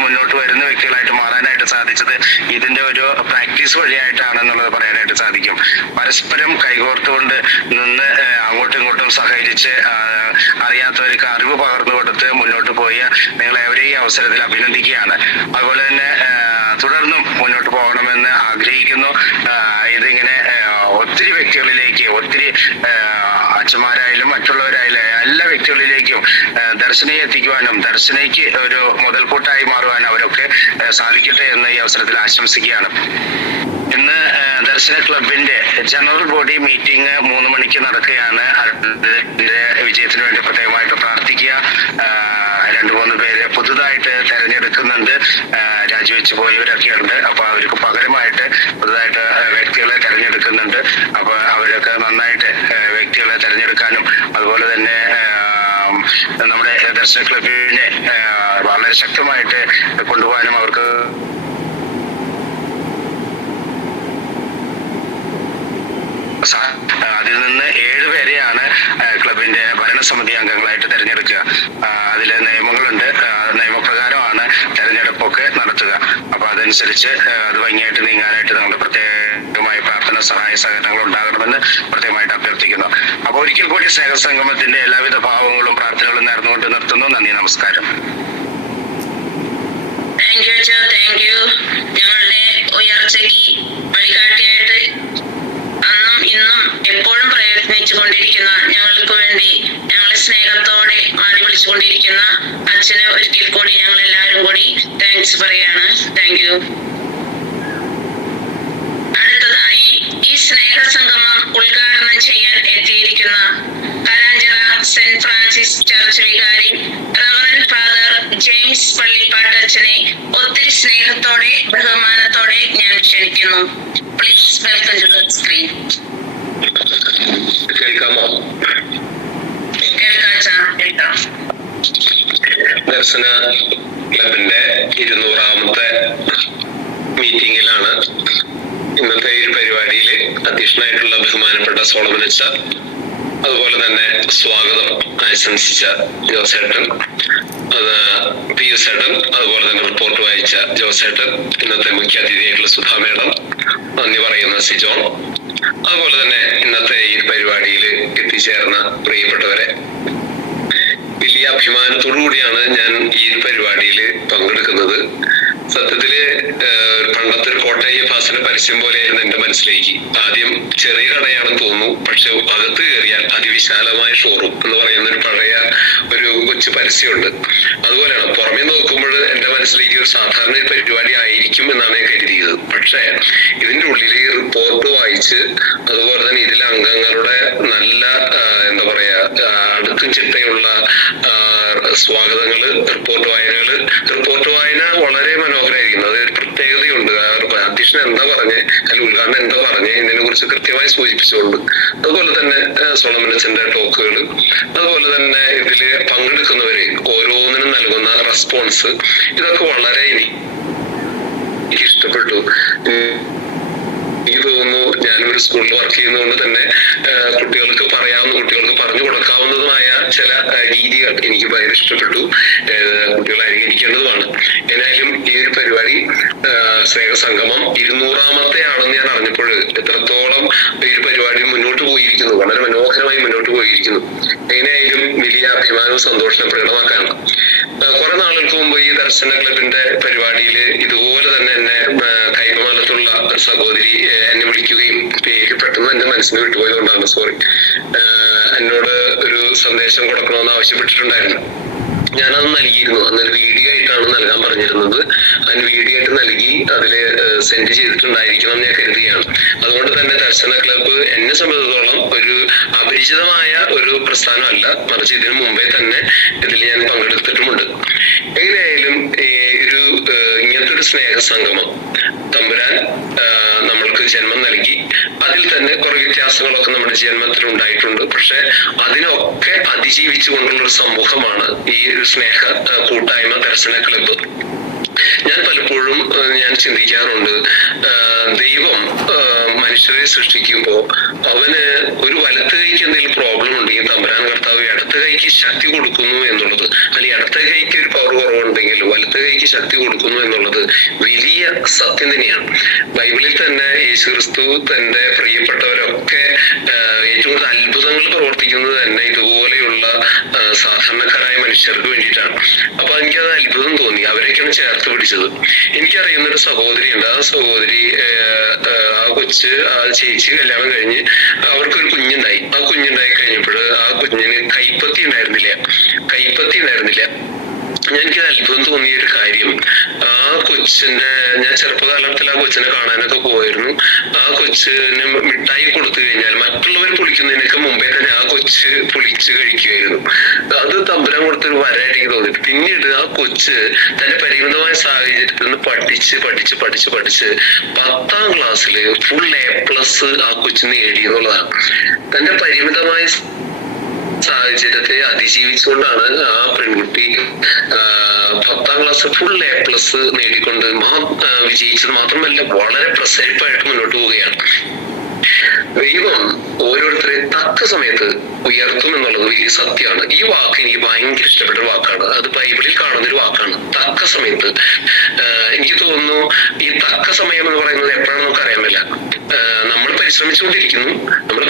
മുന്നോട്ട് വരുന്ന വ്യക്തികളായിട്ട് മാറാനായിട്ട് സാധിച്ചത് ഇതിന്റെ ഒരു പ്രാക്ടീസ് വഴിയായിട്ടാണെന്നുള്ളത് പറയാനായിട്ട് സാധിക്കും. പരസ്പരം കൈകോർത്തുകൊണ്ട് നിന്ന് അങ്ങോട്ടും ഇങ്ങോട്ടും സഹകരിച്ച് അറിയാത്തവർക്ക് അറിവ് പകർന്നു കൊടുത്ത് മുന്നോട്ട് പോയ നിങ്ങളെവരെയും ഈ അവസരത്തിൽ അഭിനന്ദിക്കുകയാണ്. അതുപോലെ തന്നെ തുടർന്നും മുന്നോട്ട് പോകണമെന്ന് ആഗ്രഹിക്കുന്നു. ഇതിങ്ങനെ ഒത്തിരി വ്യക്തികളിലേക്ക്, ഒത്തിരി അച്ഛന്മാരായാലും മറ്റുള്ളവരായാലും എല്ലാ വ്യക്തികളിലേക്കും ദർശനയെ എത്തിക്കുവാനും ദർശനയ്ക്ക് ഒരു മുതൽക്കൂട്ടായി മാറുവാനും അവരൊക്കെ സാധിക്കട്ടെ എന്ന് ഈ അവസരത്തിൽ ആശംസിക്കുകയാണ്. ഇന്ന് ദർശന ക്ലബിന്റെ ജനറൽ ബോഡി മീറ്റിംഗ് 3 മണിക്ക് നടക്കുകയാണ്. അതിന്റെ വിജയത്തിന് വേണ്ടി പ്രത്യേകമായിട്ട് പ്രാർത്ഥിക്കുക. 2-3 പേര് പുതുതായിട്ട് തെരഞ്ഞെടുക്കുന്നുണ്ട്. രാജിവെച്ച് പോയവരൊക്കെ ഉണ്ട്. അപ്പൊ അവർക്ക് പകരമായിട്ട് പുതുതായിട്ട് വ്യക്തികളെ തെരഞ്ഞെടുക്കുന്നുണ്ട്. അപ്പൊ അവരൊക്കെ നന്നായിട്ട് വ്യക്തികളെ തെരഞ്ഞെടുക്കാനും അതുപോലെ തന്നെ നമ്മുടെ ദർശന ക്ലബിനെ വളരെ ശക്തമായിട്ട് കൊണ്ടുപോകാനും അവർക്ക് അതിൽ നിന്ന് 7 പേരെയാണ് ക്ലബിന്റെ ഭരണസമിതി അംഗങ്ങളായിട്ട് തെരഞ്ഞെടുക്കുക. അതിലെ നിയമങ്ങളുണ്ട്. നിയമപ്രകാരമാണ് തെരഞ്ഞെടുപ്പൊക്കെ നടത്തുക. അപ്പൊ അതനുസരിച്ച് അത് ഭംഗിയായിട്ട് നീങ്ങാനായിട്ട് നമ്മൾ പ്രത്യേകമായി പ്രാർത്ഥന, സഹായ സഹകരണങ്ങൾ ഉണ്ടാകണമെന്ന് പ്രത്യേകമായിട്ട് അഭ്യർത്ഥിക്കുന്നു. അപ്പൊ ഒരിക്കൽ കൂടി സ്നേഹസംഗമത്തിന്റെ എല്ലാവിധ ഭാവങ്ങളും പ്രാർത്ഥനകളും നേർന്നുകൊണ്ട് നിർത്തുന്നു. നന്ദി, നമസ്കാരം. താങ്ക് യു അച്ഛാ, താങ്ക് യു. ഞങ്ങളുടെ ഉയർച്ചയ്ക്ക് വഴികാട്ടിയായിട്ട് അന്നും ഇന്നും എപ്പോഴും പ്രയത്നിച്ചു കൊണ്ടിരിക്കുന്ന, ഞങ്ങൾക്ക് വേണ്ടി ഞങ്ങളെ സ്നേഹത്തോടെ മാടി വിളിച്ചുകൊണ്ടിരിക്കുന്ന അച്ഛന് ഒരിക്കൽ കൂടി ഞങ്ങൾ എല്ലാവരും കൂടി താങ്ക്സ് പറയാണ്. Thank you. അടുത്തതായി ഈ സ്നേഹസംഗമം ഉദ്ഘാടനം ചെയ്യാൻ എത്തിയിരിക്കുന്ന കരാഞ്ചിറ സെന്റ് ഫ്രാൻസിസ് ചർച്ച് വികാരി റവറന്റ് ഫാദർ ജെയിംസ് പള്ളിപ്പാട്ടച്ഛനെ ഒത്തിരി സ്നേഹത്തോടെ ബഹുമാനത്തോടെ ഞാൻ ക്ഷണിക്കുന്നു. Please welcome to the screen. കേൾക്കാമോ? കേൾക്കാം. ദർശന ക്ലബിന്റെ 200ാമത്തെ മീറ്റിംഗിലാണ് ഇന്നത്തെ ഈ പരിപാടിയിൽ അധ്യക്ഷനായിട്ടുള്ള ബഹുമാനപ്പെട്ട സോളമൻ അച്ഛ, അതുപോലെ തന്നെ സ്വാഗതം ആശംസിച്ച ജോസേട്ടൻ, പി യു സേട്ടൻ, അതുപോലെ തന്നെ റിപ്പോർട്ട് വായിച്ച ജോസേട്ടൻ, ഇന്നത്തെ മുഖ്യ അതിഥിയായിട്ടുള്ള സുധാ മേഡം, നന്ദി പറയുന്ന സിജോൺ, അതുപോലെ തന്നെ ഇന്നത്തെ ഈ പരിപാടിയിൽ എത്തിച്ചേർന്ന പ്രിയപ്പെട്ടവരെ, വലിയ അഭിമാനത്തോടുകൂടിയാണ് ഞാൻ ഈ പരിപാടിയിൽ പങ്കെടുക്കുന്നത്. സത്യത്തില് പണ്ടത്തെ ഒരു കോട്ടയം ഫാസിന്റെ പരസ്യം പോലെയായിരുന്നു എന്റെ മനസ്സിലേക്ക്. ആദ്യം ചെറിയ കടയാണെന്ന് തോന്നുന്നു, പക്ഷെ അകത്ത് കയറിയാൽ അതിവിശാലമായ ഷോറൂം എന്ന് പറയുന്ന ഒരു പഴയ ഒരു കൊച്ചു പരസ്യമുണ്ട്. അതുപോലെയാണ് പുറമെ നോക്കുമ്പോൾ എന്റെ മനസ്സിലേക്ക് ഒരു സാധാരണ പരിപാടി ആയിരിക്കും എന്നാണ് ഞാൻ കരുതിയത്. പക്ഷെ ഇതിന്റെ ഉള്ളിൽ റിപ്പോർട്ട് വായിച്ച്, അതുപോലെ തന്നെ ഇതിലെ അംഗങ്ങളുടെ നല്ല എന്താ പറയാ അടുത്തും ചിട്ടയുള്ള സ്വാഗതങ്ങള്, റിപ്പോർട്ട് വായന വളരെ മനോഹരമായിരിക്കുന്നു. അത് ഒരു പ്രത്യേകതയുണ്ട്. അധ്യക്ഷൻ എന്താ പറഞ്ഞേ, അല്ലെങ്കിൽ ഉദ്ഘാടനം എന്താ പറഞ്ഞേ, ഇതിനെ കുറിച്ച് കൃത്യമായി സൂചിപ്പിച്ചുകൊണ്ട്, അതുപോലെ തന്നെ സോളമനച്ചന്റെ ടോക്കുകൾ, അതുപോലെ തന്നെ ഇതില് പങ്കെടുക്കുന്നവര് ഓരോന്നിനും നൽകുന്ന റെസ്പോൺസ്, ഇതൊക്കെ വളരെ എനിക്ക് ഇഷ്ടപ്പെട്ടു. എനിക്ക് തോന്നുന്നു ഞാനൊരു സ്കൂളിൽ വർക്ക് ചെയ്യുന്നതുകൊണ്ട് തന്നെ കുട്ടികൾക്ക് പറഞ്ഞു കൊടുക്കാവുന്നതുമായ ചില രീതികൾ എനിക്ക് ഭയങ്കര ഇഷ്ടപ്പെട്ടു. കുട്ടികൾ അനുകരിക്കേണ്ടതുമാണ്. ഏതായാലും ഈ ഒരു പരിപാടി സ്നേഹസംഗമം 200ാമത്തെ ആണെന്ന് ഞാൻ അറിഞ്ഞപ്പോൾ എത്രത്തോളം ഈ ഒരു പരിപാടി മുന്നോട്ട് പോയിരിക്കുന്നു, വളരെ മനോഹരമായി മുന്നോട്ട് പോയിരിക്കുന്നു. എങ്ങനെയായാലും വലിയ അഭിമാനവും സന്തോഷവും പ്രകടമാക്കാണ്. കുറെ നാളുകൾക്ക് മുമ്പ് ഈ ദർശന ക്ലബിന്റെ പരിപാടിയിൽ ഇതുപോലെ തന്നെ എന്നെ കൈമലത്തുള്ള സഹോദരി എന്നെ വിളിക്കുകയും പേര് പെട്ടെന്ന് എന്റെ മനസ്സിന് വിട്ടുപോയതുകൊണ്ടാണ്, സോറി, എന്നോട് ഒരു സന്ദേശം കൊടുക്കണമെന്ന് ആവശ്യപ്പെട്ടിട്ടുണ്ടായിരുന്നു. ഞാനത് നൽകിയിരുന്നു. അന്നൊരു വീഡിയോ ആയിട്ടാണ് നൽകാൻ പറഞ്ഞിരുന്നത്. അതിന് വീഡിയോ ആയിട്ട് നൽകി അതില് സെൻഡ് ചെയ്തിട്ടുണ്ടായിരിക്കണം എന്ന് ഞാൻ കരുതുകയാണ്. അതുകൊണ്ട് തന്നെ ദർശന ക്ലബ്ബ് എന്നെ സംബന്ധിച്ചിടത്തോളം ഒരു അപരിചിതമായ ഒരു പ്രസ്ഥാനമല്ല, മറിച്ച് ഇതിനു മുമ്പേ തന്നെ ഇതിൽ ഞാൻ പങ്കെടുത്തിട്ടുമുണ്ട്. എങ്ങനെയായാലും ഇങ്ങനത്തെ ഒരു സ്നേഹസംഗമം തമ്പുരാൻ നമ്മൾക്ക് ജന്മം നൽകി. അതിൽ തന്നെ കുറെ വ്യത്യാസങ്ങളൊക്കെ നമ്മുടെ ജന്മത്തിൽ ഉണ്ടായിട്ടുണ്ട്. പക്ഷെ അതിനൊക്കെ അതിജീവിച്ചുകൊണ്ടുള്ള ഒരു സമൂഹമാണ് ഈ ഒരു സ്നേഹ കൂട്ടായ്മ ദർശന ക്ലബ്ബ്. ഞാൻ പലപ്പോഴും ചിന്തിക്കാറുണ്ട്, ദൈവം മനുഷ്യരെ സൃഷ്ടിക്കുമ്പോൾ അവന് ഒരു വലത്ത് കൈക്ക് എന്തെങ്കിലും പ്രോബ്ലം ഉണ്ടെങ്കിൽ തമ്പുരാൻ കർത്താവ് ഇടത്ത് കൈക്ക് ശക്തി കൊടുക്കുന്നു എന്നുള്ളത്, അല്ലെങ്കിൽ ഇടത്ത് കൈക്ക് ഒരു പവർ കുറവുണ്ടെങ്കിൽ വലത്ത് കൈക്ക് ശക്തി കൊടുക്കുന്നു എന്നുള്ളത് വലിയ സത്യം തന്നെയാണ്. ബൈബിളിൽ തന്നെ യേശുക്രിസ്തു തന്റെ പ്രിയപ്പെട്ടവരൊക്കെ ഏറ്റവും കൂടുതൽ അത്ഭുതങ്ങൾ പ്രവർത്തിക്കുന്നത് തന്നെ ഇതുപോലെയുള്ള സാധാരണക്കാരായ മനുഷ്യർക്ക് വേണ്ടിയിട്ടാണ്. അപ്പൊ എനിക്കത് അത്ഭുതം തോന്നി. അവരൊക്കെയാണ് ചേർത്ത് പിടിച്ചത്. എനിക്കറിയുന്ന ഒരു സഹോദരിയുണ്ട്. ആ സഹോദരി ആ ചേച്ചി കല്യാണം കഴിഞ്ഞ് അവർക്കൊരു കുഞ്ഞുണ്ടായി. ആ കുഞ്ഞുണ്ടായി കഴിഞ്ഞപ്പോൾ ആ കുഞ്ഞിന് കൈപ്പത്തി ഉണ്ടായിരുന്നില്ല. എനിക്കത് അത്ഭുതം തോന്നിയ ഒരു കാര്യം, ആ കൊച്ചിന്റെ, ഞാൻ ചെറുപ്പകാലത്തിൽ ആ കൊച്ചിനെ കാണാനൊക്കെ പോയിരുന്നു. ആ കൊച്ചിന് മിഠായി കൊടുത്തു കഴിഞ്ഞാൽ മറ്റുള്ളവർ പൊളിക്കുന്നതിനൊക്കെ മുമ്പേ തന്നെ ആ കൊച്ച് പൊളിച്ച് കഴിക്കുമായിരുന്നു. അത് തമ്പുരാൻ കൊടുത്തൊരു വരായിട്ട് എനിക്ക് തോന്നി. പിന്നീട് ആ കൊച്ച് തന്റെ പരിമിതമായ സാഹചര്യത്തിൽ നിന്ന് പഠിച്ച് 10ാം ക്ലാസ്സിൽ ഫുൾ A+ ആ കൊച്ച് നേടി എന്നുള്ളതാണ്. തന്റെ പരിമിതമായ സാഹചര്യത്തെ അതിജീവിച്ചുകൊണ്ടാണ് ആ പെൺകുട്ടി 10ാം ക്ലാസ് ഫുൾ A+ നേടിക്കൊണ്ട് വിജയിച്ചത്. മാത്രമല്ല വളരെ പ്രസരിപ്പായിട്ട് മുന്നോട്ട് പോവുകയാണ്. ദൈവം ഓരോരുത്തരെ തക്ക സമയത്ത് ഉയർത്തും എന്നുള്ളത് വലിയ സത്യമാണ്. ഈ വാക്ക് എനിക്ക് ഭയങ്കര ഇഷ്ടപ്പെട്ട ഒരു വാക്കാണ്. അത് ബൈബിളിൽ കാണുന്നൊരു വാക്കാണ്, തക്ക സമയത്ത്. എനിക്ക് തോന്നുന്നു ഈ തക്ക സമയം എന്ന് പറയുന്നത് എപ്പോഴാണെന്ന് നമുക്ക് അറിയാൻ പറ്റില്ല. നമ്മൾ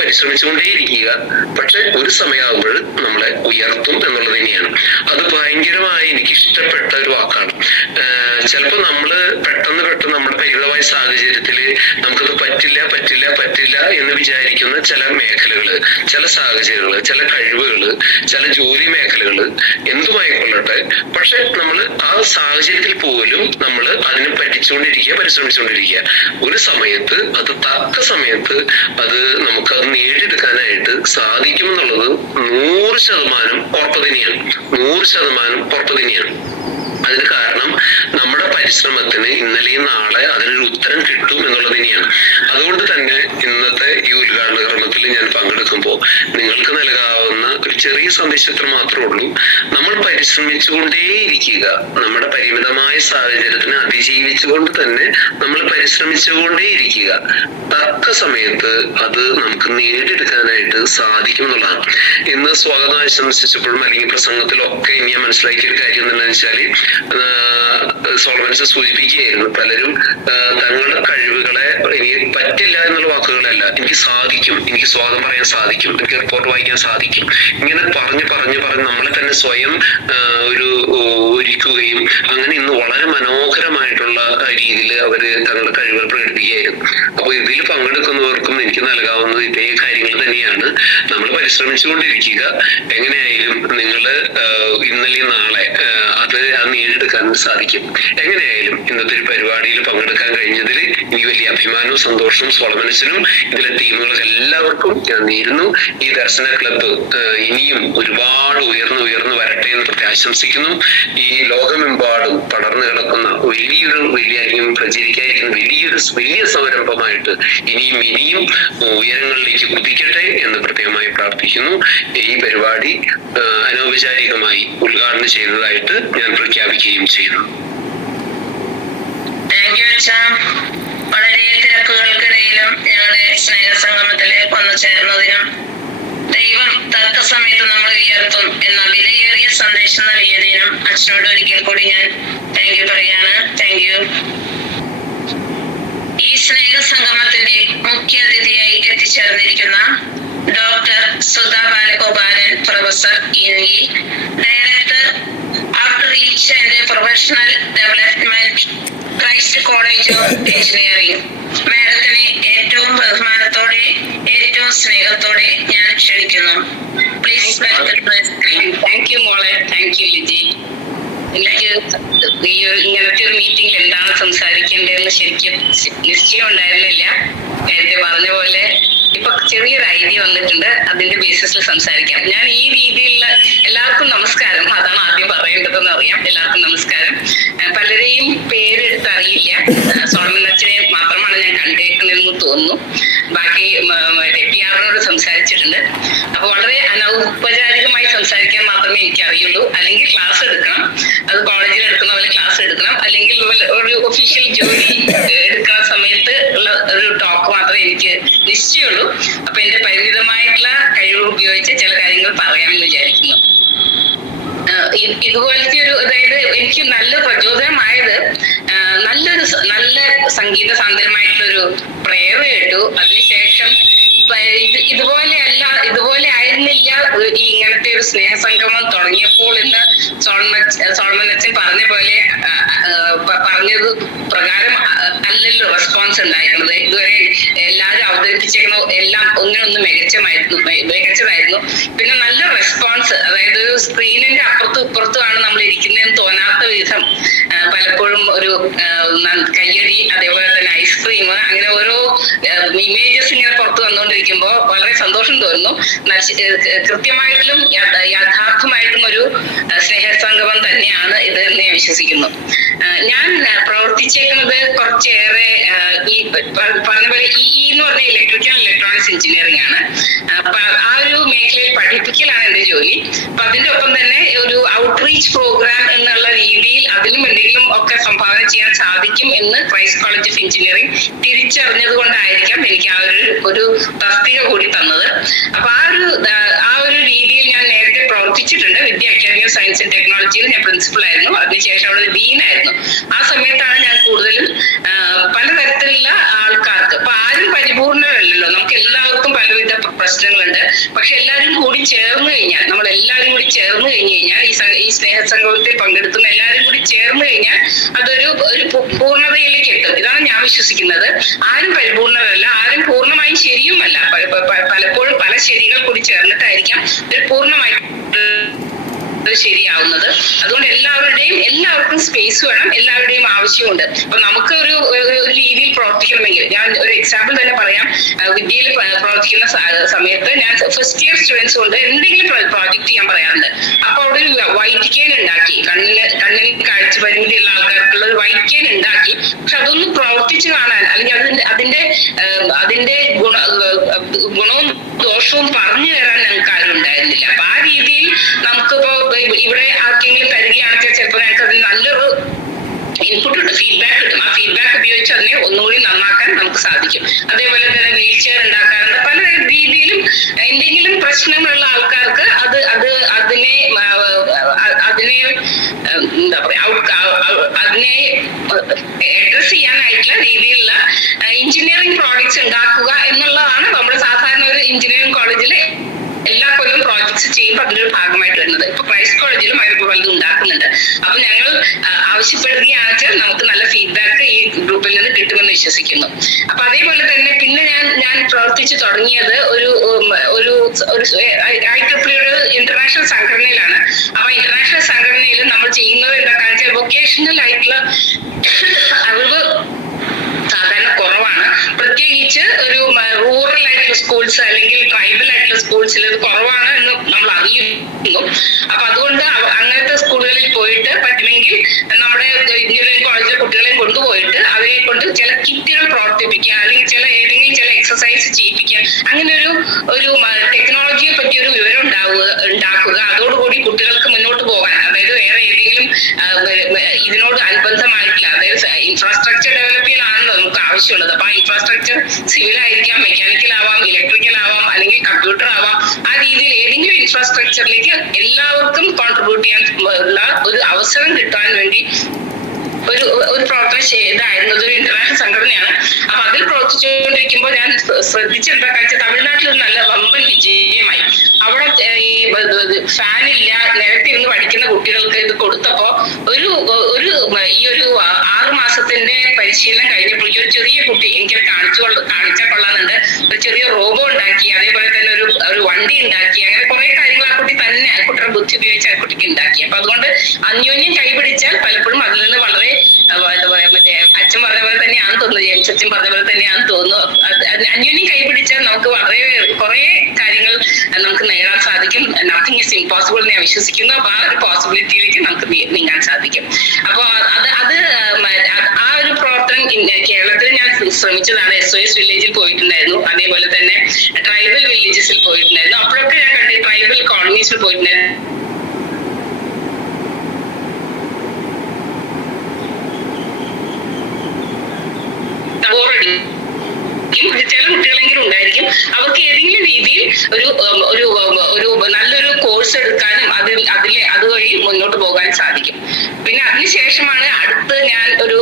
പരിശ്രമിച്ചുകൊണ്ടേയിരിക്കുക, പക്ഷെ ഒരു സമയമാകുമ്പോൾ നമ്മളെ ഉയർത്തും എന്നുള്ളത് തന്നെയാണ്. അത് ഭയങ്കരമായി എനിക്ക് ഇഷ്ടപ്പെട്ട ഒരു വാക്കാണ്. ചിലപ്പോൾ നമ്മള് പെട്ടെന്ന് നമ്മുടെ പരിമിതമായ സാഹചര്യത്തില് നമുക്കത് പറ്റില്ല എന്ന് വിചാരിക്കുന്ന ചില മേഖലകള്, ചില സാഹചര്യങ്ങള്, ചില കഴിവുകള്, ചില ജോലി മേഖലകള് എന്തുമായിക്കൊള്ളട്ടെ, പക്ഷെ നമ്മൾ ആ സാഹചര്യത്തിൽ പോലും നമ്മൾ അതിനെ പരിശ്രമിച്ചുകൊണ്ടിരിക്കുക. ഒരു സമയത്ത് അത് തക്ക സമയത്ത് അത് നമുക്കത് നേടിയെടുക്കാനായിട്ട് സാധിക്കുമെന്നുള്ളത് 100% ഉറപ്പ് തന്നെയാണ്. അതിന് കാരണം നമ്മുടെ പരിശ്രമത്തിന് ഇന്നലെയും നാളെ അതിനൊരു ഉത്തരം കിട്ടും എന്നുള്ളത് തന്നെയാണ്. അതുകൊണ്ട് തന്നെ ഇന്നത്തെ ഈ ഉദ്ഘാടന കർമ്മത്തിൽ ഞാൻ പങ്കെടുക്കുമ്പോൾ നിങ്ങൾക്ക് നൽകാവുന്ന ഒരു ചെറിയ സന്ദേശത്തിൽ മാത്രമേ ഉള്ളൂ. നമ്മൾ പരിശ്രമിച്ചുകൊണ്ടേയിരിക്കുക. നമ്മുടെ പരിമിതമായ സാഹചര്യത്തിനെ അതിജീവിച്ചുകൊണ്ട് തന്നെ നമ്മൾ പരിശ്രമിച്ചുകൊണ്ടേയിരിക്കുക. തക്ക സമയത്ത് അത് നമുക്ക് നേടിയെടുക്കാനായിട്ട് സാധിക്കും എന്നുള്ളതാണ്. ഇന്ന് സ്വാഗതം ആശംസിച്ചപ്പോഴും അല്ലെങ്കിൽ പ്രസംഗത്തിലൊക്കെ ഇനി ഞാൻ മനസ്സിലാക്കിയ ഒരു കാര്യം എന്താണെന്ന് വെച്ചാല് സോളമൻസ് സൂചിപ്പിക്കുകയായിരുന്നു. പലരും തങ്ങളുടെ കഴിവുകളെ എനിക്ക് പറ്റില്ല എന്നുള്ള വാക്കുകളല്ല, എനിക്ക് സാധിക്കും, എനിക്ക് സ്വാഗതം പറയാൻ സാധിക്കും, എനിക്ക് റിപ്പോർട്ട് വായിക്കാൻ സാധിക്കും, ഇങ്ങനെ പറഞ്ഞ് നമ്മളെ തന്നെ സ്വയം ഒരുക്കുകയും അങ്ങനെ ഇന്ന് വളരെ മനോഹരമായിട്ടുള്ള രീതിയിൽ അവര് തങ്ങളുടെ കഴിവുകൾ പ്രകടിപ്പിക്കുകയായിരുന്നു. അപ്പൊ ഇതിൽ പങ്കെടുക്കുന്നവർക്കും എനിക്ക് നൽകാവുന്നത് ഇതേ കാര്യങ്ങൾ തന്നെയാണ്. നമ്മൾ പരിശ്രമിച്ചുകൊണ്ടിരിക്കുക. എങ്ങനെയായാലും നിങ്ങള് ഇന്നലെ നാളെ അത് നേടിയെടുക്കാൻ സാധിക്കും. എങ്ങനെയായാലും ഇന്നത്തെ ഒരു പരിപാടിയിൽ പങ്കെടുക്കാൻ കഴിഞ്ഞതിൽ എനിക്ക് വലിയ അഭിമാനവും സന്തോഷവും സോളമൻസിനും ഇതിലെ ടീമുകൾക്ക് എല്ലാവർക്കും ഞാൻ നേരുന്നു. ഈ ദർശന ക്ലബ്ബ് ഇനിയും ഒരുപാട് ഉയർന്നു വരട്ടെ എന്ന് പ്രത്യാശംസിക്കുന്നു. ഈ ലോകമെമ്പാടും പടർന്നു കിടക്കുന്ന അല്ലെങ്കിൽ പ്രചരിക്കാതിരിക്കുന്ന വലിയ സംരംഭമായിട്ട് ഇനിയും ഉയരങ്ങളിലേക്ക് കുതിക്കട്ടെ എന്ന് പ്രത്യേകമായി പ്രാർത്ഥിക്കുന്നു. ഈ പരിപാടി അനൗപചാരികമായി ഉദ്ഘാടനം ചെയ്തതായിട്ട് ഞാൻ പ്രഖ്യാപിക്കുകയും ചെയ്യുന്നു. താങ്ക് യു അച്ഛാ. വളരെ തിരക്കുകൾക്കിടയിലും ഞങ്ങളുടെ സ്നേഹസംഗമത്തില് വന്നു ചേർന്നതിനും ദൈവം തക്ക സമയത്ത് നമ്മൾ ഉയർത്തും എന്ന വിലയേറിയ സന്ദേശം നൽകിയതിനും അച്ഛനോട് ഒരിക്കൽ കൂടി ഞാൻ താങ്ക് യു പറയാണ്. Thank you. ഈ സ്നേഹസംഗമത്തിന്റെ മുഖ്യ അതിഥിയായി എത്തിച്ചേർന്നിരിക്കുന്ന ഡോക്ടർ സുധാ ബാലഗോപാലൻ പ്രൊഫസർ ഇനി director outreach and professional development Christ college of engineering മാഡത്തിനെ ഏറ്റവും ബഹുമാനത്തോടെ ഏറ്റവും സ്നേഹത്തോടെ ഞാൻ ക്ഷണിക്കുന്നു. Please welcome to the screen. Thank you മോളെ. Thank you Liji. എനിക്ക് ഇങ്ങനത്തെ ഒരു മീറ്റിംഗിൽ എന്താണ് സംസാരിക്കേണ്ടതെന്ന് ശരിക്കും നിശ്ചയം ഉണ്ടായിരുന്നില്ല. നേരത്തെ പറഞ്ഞ പോലെ ഇപ്പൊ ചെറിയൊരു ഐഡിയ വന്നിട്ടുണ്ട്, അതിന്റെ ബേസിസിൽ സംസാരിക്കാം. ഞാൻ ഈ രീതിയിലുള്ള എല്ലാവർക്കും നമസ്കാരം, അതാണ് ആദ്യം പറയേണ്ടതെന്ന് അറിയാം. എല്ലാവർക്കും നമസ്കാരം. പലരെയും പേരെടുത്ത് അറിയില്ല. സോളമൻ അച്ഛനെ മാത്രമാണ് ഞാൻ കണ്ടേക്കുന്നതെന്ന് തോന്നുന്നു. ബാക്കി ടെക്കിയാറിനോട് സംസാരിച്ചിട്ടുണ്ട്. അപ്പൊ വളരെ അനൗപചാരികമായി സംസാരിക്കാൻ മാത്രമേ എനിക്ക് അറിയുള്ളൂ. അല്ലെങ്കിൽ ക്ലാസ് എടുക്കണം, അത് കോളേജിൽ എടുക്കുന്ന പോലെ ക്ലാസ് എടുക്കണം, അല്ലെങ്കിൽ ഒരു ഒഫീഷ്യൽ ജോലി എടുക്കുന്ന സമയത്ത് ഉള്ള ഒരു ടോക്ക് മാത്രമേ എനിക്ക് നിശ്ചയമുള്ളൂ. അപ്പൊ എന്റെ പരിമിതമായിട്ടുള്ള കഴിവ് ഉപയോഗിച്ച് ചില കാര്യങ്ങൾ പറയാമെന്ന് വിചാരിക്കുന്നു. ഇതുപോലത്തെ അതായത് എനിക്ക് നല്ല പ്രചോദനമായത് നല്ല സംഗീത സാന്ദ്രമായിട്ടുള്ളൊരു പ്രേയർ കേട്ടു. അതിനുശേഷം ഇതുപോലെ ആയിരുന്നില്ല ഇങ്ങനത്തെ ഒരു സ്നേഹസംഗമം തുടങ്ങിയപ്പോൾ എന്ന് സോളമൻ അച്ഛൻ പറഞ്ഞ പോലെ പറഞ്ഞത് പ്രകാരം അല്ലല്ലോ റെസ്പോൺസ് ഉണ്ടായിരുന്നത്. ഇതുവരെ എല്ലാവരും അവതരിപ്പിച്ചിരുന്നു എല്ലാം ഒന്നിനൊന്ന് മികച്ചതായിരുന്നു. പിന്നെ നല്ല റെസ്പോൺസ്, അതായത് ഒരു സ്ക്രീനിന്റെ അപ്പുറത്തും ഇപ്പുറത്തുമാണ് നമ്മൾ ഇരിക്കുന്നതെന്ന് തോന്നാത്ത വിധം പലപ്പോഴും ഒരു കയ്യടി, അതേപോലെ തന്നെ ഐസ്ക്രീം, അങ്ങനെ ഓരോ ഇമേജസ് ഇങ്ങനെ പുറത്ത് വന്നുകൊണ്ടിരിക്കുമ്പോൾ വളരെ സന്തോഷം തോന്നുന്നു. കൃത്യമായിട്ടും യാഥാർത്ഥമായിട്ടും ഒരു സ്നേഹസംഗമം തന്നെയാണ് ഇത് എന്ന് ഞാൻ വിശ്വസിക്കുന്നു. ഞാൻ പ്രവർത്തിച്ചേക്കുന്നത് കുറച്ചേറെ ഈ പറഞ്ഞ പോലെ എന്ന് പറഞ്ഞ ഇലക്ട്രിക്കൽ ഇലക്ട്രോണിക്സ് എഞ്ചിനീയറിംഗ് ആണ്. അപ്പൊ ആ ഒരു മേഖലയിൽ പഠിപ്പിക്കലാണ് എന്റെ ജോലി. അപ്പൊ അതിന്റെ ഒപ്പം തന്നെ ഒരു ഔട്ട്റീച്ച് പ്രോഗ്രാം എന്നുള്ള രീതിയിൽ അതിലും എന്തെങ്കിലും ഒക്കെ സംഭാവന ചെയ്യാൻ സാധിക്കും എന്ന് ക്രൈസ്റ്റ് കോളേജ് ഓഫ് എഞ്ചിനീയറിംഗ് തിരിച്ചറിഞ്ഞത് കൊണ്ടായിരിക്കാം എനിക്ക് ആ ഒരു തസ്തിക കൂടി തന്നത്. അപ്പൊ ആ ഒരു രീതിയിൽ ഞാൻ നേരത്തെ പ്രവർത്തിച്ചിട്ടുണ്ട്. വിദ്യ അക്കാദമി ഓഫ് സയൻസ് ആൻഡ് ടെക്നോളജിയിൽ ഞാൻ പ്രിൻസിപ്പൾ ആയിരുന്നു. അതിനുശേഷം അവിടെ ഡീനായിരുന്നു. ആ സമയത്താണ് ഞാൻ കൂടുതലും പലതരത്തിലുള്ള ആൾക്കാർക്ക്, ഇപ്പൊ ആരും പരിപൂർണമല്ലല്ലോ, നമുക്ക് എല്ലാവർക്കും പലവിധ പ്രശ്നങ്ങളുണ്ട്. പക്ഷെ എല്ലാവരും കൂടി ചേർന്ന് കഴിഞ്ഞാൽ, നമ്മൾ എല്ലാവരും കൂടി ചേർന്ന് കഴിഞ്ഞ് കഴിഞ്ഞാൽ, ഈ സ്നേഹസംഗമത്തിൽ പങ്കെടുക്കുന്ന എല്ലാവരും കൂടി ചേർന്ന് കഴിഞ്ഞാൽ അതൊരു പൂർണ്ണതയിലേക്ക് എത്തും. ഇതാണ് ഞാൻ വിശ്വസിക്കുന്നത്. ആരും പരിപൂർണരല്ല, ആരും പൂർണ്ണമായും ശരിയുമല്ല. പലപ്പോഴും പല ശരികൾ കൂടി ചേർന്നിട്ടായിരിക്കാം ഒരു പൂർണ്ണമായിട്ട് ശരിയാവുന്നത്. അതുകൊണ്ട് എല്ലാവർക്കും സ്പേസ് വേണം, എല്ലാവരുടെയും ആവശ്യമുണ്ട്. അപ്പൊ നമുക്ക് ഒരു രീതിയിൽ പ്രവർത്തിക്കണമെങ്കിൽ, ഞാൻ ഒരു എക്സാമ്പിൾ തന്നെ പറയാം. വിദ്യയിൽ പ്രവർത്തിക്കുന്ന സമയത്ത് ഞാൻ ഫസ്റ്റ് ഇയർ സ്റ്റുഡൻസ് കൊണ്ട് എന്തെങ്കിലും പ്രോജക്ട് ചെയ്യാൻ പറയാറുണ്ട്. അപ്പൊ അവിടെ ഒരു വൈറ്റ് കെയിൻ ഉണ്ടാക്കി, കണ്ണിന് കാഴ്ച പരിമിതിയുള്ള ആൾക്കാർക്കുള്ള ഒരു വൈറ്റ് കെയിൻ ഉണ്ടാക്കി. പക്ഷെ അതൊന്ന് പ്രവർത്തിച്ച് കാണാൻ, അല്ലെങ്കിൽ അതിന്റെ ഗുണവും ദോഷവും പറഞ്ഞു തരാൻ ഞങ്ങൾക്ക് ആരും ഉണ്ടായിരുന്നില്ല. അപ്പൊ ആ രീതിയിൽ നമുക്കിപ്പോ ഇവിടെ ആർക്കെങ്കിലും തരികയാണെങ്കിൽ ചിലപ്പോൾ ഞങ്ങൾക്ക് അതിന് നല്ലൊരു ഇൻപുട്ട് കിട്ടും, ഫീഡ്ബാക്ക് കിട്ടും. ആ ഫീഡ്ബാക്ക് ഉപയോഗിച്ച് അതിനെ ഒന്നുകൂടി നന്നാക്കാൻ നമുക്ക് സാധിക്കും. അതേപോലെ തന്നെ വീൽ ചെയർ ഉണ്ടാക്കാറുണ്ട്. പല രീതിയിലും എന്തെങ്കിലും പ്രശ്നങ്ങളുള്ള ആൾക്കാർക്ക് അതിനെ എന്താ പറയാ, അതിനെ അഡ്രസ് ചെയ്യാനായിട്ടുള്ള രീതിയിലുള്ള എഞ്ചിനീയറിംഗ് പ്രോഡക്ട്സ് ഉണ്ടാക്കുക എന്നുള്ളതാണ് നമ്മുടെ സാധാരണ ഒരു എഞ്ചിനീയറിംഗ് കോളേജിലെ എല്ലാ കൊല്ലവും പ്രോജക്ട്സ് ചെയ്യുമ്പോൾ അതിന്റെ ഒരു ഭാഗമായിട്ട് വരുന്നത്. ഇപ്പൊ ക്രൈസ്റ്റ് കോളേജിലും അതിന് പലതും ഉണ്ടാക്കുന്നുണ്ട്. അപ്പൊ ഞങ്ങൾ ആവശ്യപ്പെടുകയാണെന്ന് വെച്ചാൽ നമുക്ക് നല്ല ഫീഡ്ബാക്ക് ഈ ഗ്രൂപ്പിൽ നിന്ന് കിട്ടുമെന്ന് വിശ്വസിക്കുന്നു. അപ്പൊ അതേപോലെ തന്നെ പിന്നെ ഞാൻ പ്രവർത്തിച്ചു തുടങ്ങിയത് ഒരു IEEE ഇന്റർനാഷണൽ സംഘടനയിലാണ്. അപ്പൊ ഇന്റർനാഷണൽ സംഘടനയിൽ നമ്മൾ ചെയ്യുന്നത് എന്താണെന്ന് വെച്ചാൽ വൊക്കേഷണൽ ആയിട്ടുള്ള അറിവ് സാധാരണ കുറവാണ്. പ്രത്യേകിച്ച് ഒരു റൂറൽ ആയിട്ടുള്ള സ്കൂൾസ് അല്ലെങ്കിൽ ട്രൈബൽ ആയിട്ടുള്ള സ്കൂൾസിൽ ഇത് കുറവാണ് എന്ന് നമ്മൾ അറിയുന്നു. അപ്പൊ അതുകൊണ്ട് അങ്ങനത്തെ സ്കൂളുകളിൽ പോയിട്ട് പറ്റുമെങ്കിൽ നമ്മുടെ എഞ്ചിനീയറിംഗ് കോളേജിലെ കുട്ടികളെയും കൊണ്ടുപോയിട്ട് അവരെ കൊണ്ട് ചില കിറ്റുകൾ പ്രവർത്തിപ്പിക്കുക, അല്ലെങ്കിൽ ഏതെങ്കിലും ചില എക്സസൈസ് ചെയ്യിപ്പിക്കുക. അങ്ങനെ ഒരു ടെക്നോളജിയെ പറ്റി ഒരു വിവരം ഉണ്ടാക്കുക. അതോടുകൂടി കുട്ടികൾക്ക് മുന്നോട്ട് പോകാൻ, അതായത് വേറെ ഏതെങ്കിലും ഇതിനോട് അനുബന്ധമായിട്ടുള്ള, അതായത് ഇൻഫ്രാസ്ട്രക്ചർ ഡെവലപ്പ് ചെയ്യാനാണല്ലോ നമുക്ക് ആവശ്യമുള്ളത്. അപ്പൊ ആ ഇൻഫ്രാസ്ട്രക്ചർ സിവിൽ ആയിരിക്കാം, മെക്കാനിക്കൽ ആവാം, ഇലക്ട്രിക്കൽ ആവാം, അല്ലെങ്കിൽ കമ്പ്യൂട്ടർ ആവാം. ആ രീതിയിൽ ഏതെങ്കിലും ഇൻഫ്രാസ്ട്രക്ചറിലേക്ക് എല്ലാവർക്കും കോൺട്രിബ്യൂട്ട് ചെയ്യാൻ ഉള്ള ഒരു അവസരം കിട്ടാൻ വേണ്ടി ഒരു പ്രവർത്തനം ചെയ്തായിരുന്നു. അതൊരു ഇന്റർനാഷണൽ സംഘടനയാണ്. അപ്പൊ അതിൽ പ്രവർത്തിച്ചുകൊണ്ടിരിക്കുമ്പോൾ ഞാൻ ശ്രദ്ധിച്ചെന്താ വെച്ചാൽ തമിഴ്നാട്ടിൽ ഒരു നല്ല വമ്പൻ വിജയമായി. അവിടെ ഈ ഫാനില്ല, നിലത്തിരുന്ന് പഠിക്കുന്ന കുട്ടികൾക്ക് ഇത് കൊടുത്തപ്പോ ഈ ഒരു 6 മാസത്തിന്റെ പരിശീലനം കഴിഞ്ഞപ്പോഴേക്കും ഒരു ചെറിയ കുട്ടി, എനിക്കത് കാണിച്ചാൽ കൊള്ളാന്നുണ്ട്, ഒരു ചെറിയ റോബോ ഉണ്ടാക്കി, അതേപോലെ തന്നെ ഒരു വണ്ടി ഉണ്ടാക്കി. അങ്ങനെ കുറെ കാര്യങ്ങൾ ആ കുട്ടി തന്നെ, ആ കുട്ടിയുടെ ബുദ്ധി ഉപയോഗിച്ച് ആ കുട്ടിക്ക് ഉണ്ടാക്കി. അപ്പൊ അതുകൊണ്ട് അന്യോന്യം കൈപിടിച്ചാൽ പലപ്പോഴും അതിൽ നിന്ന് വളരെ മറ്റേ അച്ഛൻ പറഞ്ഞ പോലെ തന്നെയാണെന്ന് തോന്നുന്നു, ജെയിംസ് അച്ഛൻ പറഞ്ഞ പോലെ തന്നെയാണെന്ന് തോന്നുന്നു. അന്യോന്യം കൈപിടിച്ചാൽ നമുക്ക് വളരെ കുറെ കാര്യങ്ങൾ നമുക്ക് നേടാൻ സാധിക്കും. നത്തിങ് ഈസ് ഇമ്പോസിബിൾ എന്ന് ഞാൻ വിശ്വസിക്കുന്നു. അപ്പൊ ആ ഒരു പോസിബിലിറ്റിയിലേക്ക് നമുക്ക് നീങ്ങാൻ സാധിക്കും. അപ്പൊ ആ ഒരു പ്രവർത്തനം കേരളത്തിൽ ഞാൻ ശ്രമിച്ചതാണ്. SOS വില്ലേജിൽ പോയിട്ടുണ്ടായിരുന്നു, അതേപോലെ തന്നെ ട്രൈബൽ വില്ലേജസിൽ പോയിട്ടുണ്ടായിരുന്നു. അപ്പോഴൊക്കെ ഞാൻ കണ്ടു ട്രൈബൽ കോളനീസിൽ പോയിട്ടുണ്ടായിരുന്നു. ചില കുട്ടികളെങ്കിലും ഉണ്ടായിരിക്കും അവർക്ക് ഏതെങ്കിലും രീതിയിൽ ഒരു നല്ലൊരു കോഴ്സ് എടുക്കാനും അതുവഴി മുന്നോട്ട് പോകാൻ സാധിക്കും. പിന്നെ അതിനുശേഷമാണ് അടുത്ത് ഞാൻ ഒരു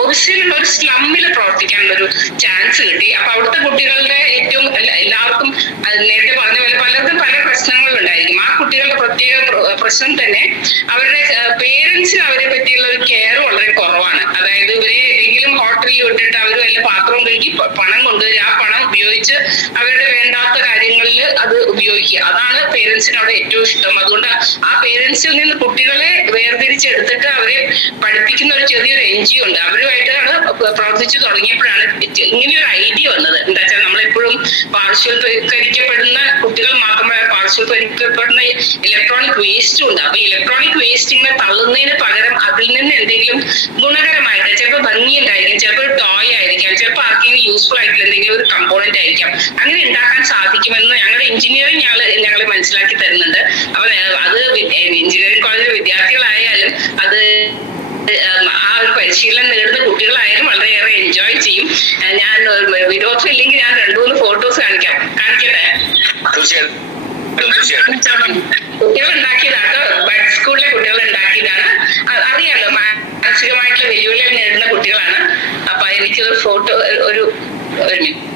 ഒറിജിനുള്ള ഒരു സ്ലമ്മിൽ പ്രവർത്തിക്കാനുള്ള ഒരു ചാൻസ് കിട്ടി. അപ്പൊ അവിടുത്തെ കുട്ടികളുടെ ഏറ്റവും എല്ലാവർക്കും നേരത്തെ പറഞ്ഞ പോലെ പലർക്കും പല പ്രശ്നങ്ങളുണ്ടായിരിക്കും. ആ കുട്ടികളുടെ പ്രത്യേക പ്രശ്നം തന്നെ അവരുടെ പേരൻസിന് അവരെ പറ്റിയുള്ള ഒരു കെയർ വളരെ കുറവാണ്. അതായത് ഇവരെ ഏതെങ്കിലും ഹോട്ടലിൽ വിട്ടിട്ട് അവർ വല്ല പാത്രവും കഴുകി പണം കൊണ്ടുവരിക, ആ പണം ഉപയോഗിച്ച് അവരുടെ വേണ്ടാത്ത കാര്യങ്ങളിൽ അത് ഉപയോഗിക്കുക. അതാണ് പേരൻസിന് അവിടെ ഏറ്റവും ഇഷ്ടം. അതുകൊണ്ട് ആ പേരൻസിൽ നിന്ന് കുട്ടികളെ വേർതിരിച്ചെടുത്തിട്ട് അവരെ പഠിപ്പിക്കുന്ന ഒരു ചെറിയൊരു NGO ഉണ്ട്. അവരുമായിട്ടാണ് പ്രവർത്തിച്ചു തുടങ്ങിയപ്പോഴാണ് ഇങ്ങനെയൊരു ഐഡിയ വന്നത്. എന്താ വെച്ചാൽ നമ്മളെപ്പോഴും പാർശ്വവൽക്കരിക്കപ്പെടുന്ന കുട്ടികൾ മാത്രമല്ല, പാർശ്വവൽക്കരിക്കപ്പെടുന്ന ഇലക്ട്രോണിക് വേസ്റ്റും ഉണ്ട്. അപ്പൊ ഇലക്ട്രോണിക് വേസ്റ്റ് ഇങ്ങനെ തള്ളുന്നതിന് പകരം അതിൽ നിന്ന് എന്തെങ്കിലും ഗുണകരമായിട്ട്, ചിലപ്പോൾ ഭംഗിയുണ്ടായിരിക്കും, ചിലപ്പോൾ ഒരു ടോയ് ആയിരിക്കാം, ചിലപ്പോൾ ആർക്കെങ്കിലും യൂസ്ഫുൾ ആയിട്ടുള്ള എന്തെങ്കിലും ഒരു കമ്പോണന്റ് ആയിരിക്കാം, അങ്ങനെ ഉണ്ടാക്കാൻ സാധിക്കുമെന്ന് ഞങ്ങളുടെ എഞ്ചിനീയറിംഗ് ഞങ്ങളെ മനസ്സിലാക്കി തരുന്നുണ്ട്. അപ്പൊ അത് എഞ്ചിനീയറിംഗ് കോളേജിലെ വിദ്യാർത്ഥികളായാലും അത് ആ ഒരു പരിശീലനം നേടുന്ന കുട്ടികളായാലും വളരെയേറെ എൻജോയ് ചെയ്യും. ഞാൻ വിരോധം ഇല്ലെങ്കിൽ ഞാൻ 2-3 ഫോട്ടോസ് കാണിക്കട്ടെ? തീർച്ചയായും കുട്ടികൾ ഉണ്ടാക്കിയതാട്ടോ, ബഡ് സ്കൂളിലെ കുട്ടികൾ ഉണ്ടാക്കിയതാണ്. അറിയാലോ, മാനസികമായിട്ടുള്ള വെല്ലുവിളികൾ നേരിടുന്ന കുട്ടികളാണ്. അപ്പൊ എനിക്കൊരു ഫോട്ടോ ഒരു മിനിറ്റ്.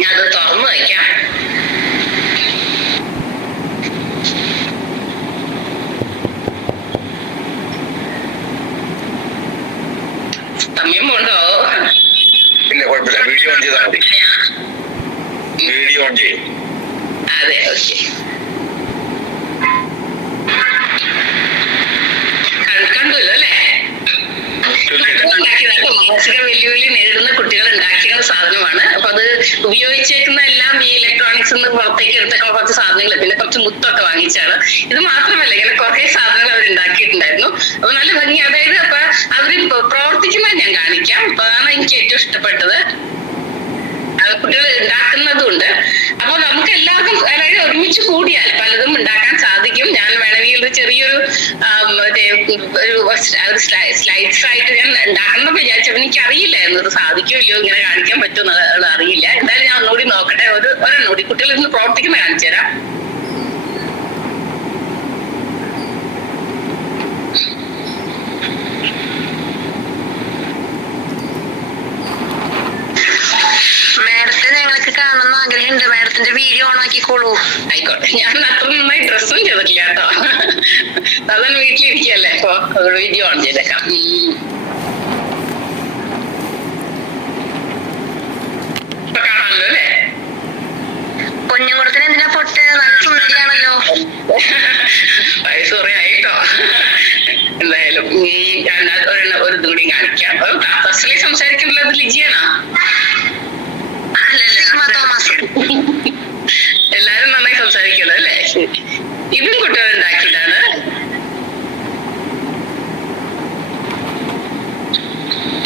ഞാനത് തുറന്നു വയ്ക്കാം. സമയം കൊണ്ടോ? ഇല്ല, കുഴപ്പമില്ല. വീഡിയോ ഓൺ ചെയ്താൽ മതി. വീഡിയോ ഓൺ ചെയ്യും. അതെ, ഓക്കെ. കണ്ടല്ലോ അല്ലേ? മാനസിക വെല്ലുവിളി നേരിടുന്ന കുട്ടികൾ ഉണ്ടാക്കിയ സാധനമാണ്. അപ്പൊ അത് ഉപയോഗിച്ചേക്കുന്ന എല്ലാം ഈ ഇലക്ട്രോണിക്സ് പുറത്തേക്ക് എടുത്ത കുറച്ച് സാധനങ്ങൾ, പിന്നെ കുറച്ച് മുത്തൊക്കെ വാങ്ങിച്ചാണ്. ഇത് മാത്രമല്ല, ഇങ്ങനെ കുറെ സാധനങ്ങൾ അവർ ഉണ്ടാക്കിയിട്ടുണ്ടായിരുന്നു. അപ്പൊ നല്ല ഭംഗി. അതായത് അപ്പൊ അവര് പ്രവർത്തിക്കുന്നത് ഞാൻ കാണിക്കാം. അപ്പൊ അതാണ് എനിക്ക് ഏറ്റവും ഇഷ്ടപ്പെട്ടത്. കുട്ടികൾ ഉണ്ടാക്കുന്നതുണ്ട്. അപ്പൊ നമുക്ക് എല്ലാവർക്കും അതായത് ഒരുമിച്ച് കൂടിയാൽ പലതും ഉണ്ടാക്കാൻ സാധിക്കും. ഞാൻ വേണമെങ്കിൽ ഒരു ചെറിയൊരു സ്ലൈഡ്സ് ആയിട്ട് ഞാൻ ഉണ്ടാക്കണം വിചാരിച്ചപ്പോൾ എനിക്ക് അറിയില്ലായിരുന്നു ഇത് സാധിക്കുമല്ലോ, ഇങ്ങനെ കാണിക്കാൻ പറ്റുമെന്നുള്ളത് അറിയില്ല. എന്തായാലും ഞാൻ ഒന്നുകൂടി നോക്കട്ടെ. ഒരെണ്ണൂടി കുട്ടികൾ ഇന്ന് പ്രവർത്തിക്കുന്ന കാണിച്ചു തരാം. കാണുന്ന ആഗ്രഹമുണ്ട്. മാഡത്തിന്റെ വീഡിയോ ഓൺ ആക്കിക്കോളൂ. ആയിക്കോട്ടെ. ഞാൻ അത്ര നന്നായി ഡ്രസ്സും ചെയ്തിട്ടില്ല കേട്ടോ. അതാണ് വീട്ടിലിരിക്കല്ലേ, അപ്പൊ അതുകൊണ്ട് വീഡിയോ ഓൺ ചെയ്തേക്കാം. ഇപ്പൊ കാണാമല്ലോ അല്ലേ? കുഞ്ഞുകുടത്തിന് എന്തിനാ പൊട്ട്? നല്ല സുന്ദരിയാണല്ലോ. വയസ്സ് കുറെ ആയിട്ടോ. എന്തായാലും ഞാൻ ഒരു ഇതുകൂടി കാണിക്കാം. ഫസ്റ്റിലേക്ക് സംസാരിക്കുന്നത് ലിജിയാണോ? എല്ലാരും നന്നായി സംസാരിക്കല്ലോ അല്ലേ? ഇതും കുട്ടികൾ ഉണ്ടാക്കിയതാണ്.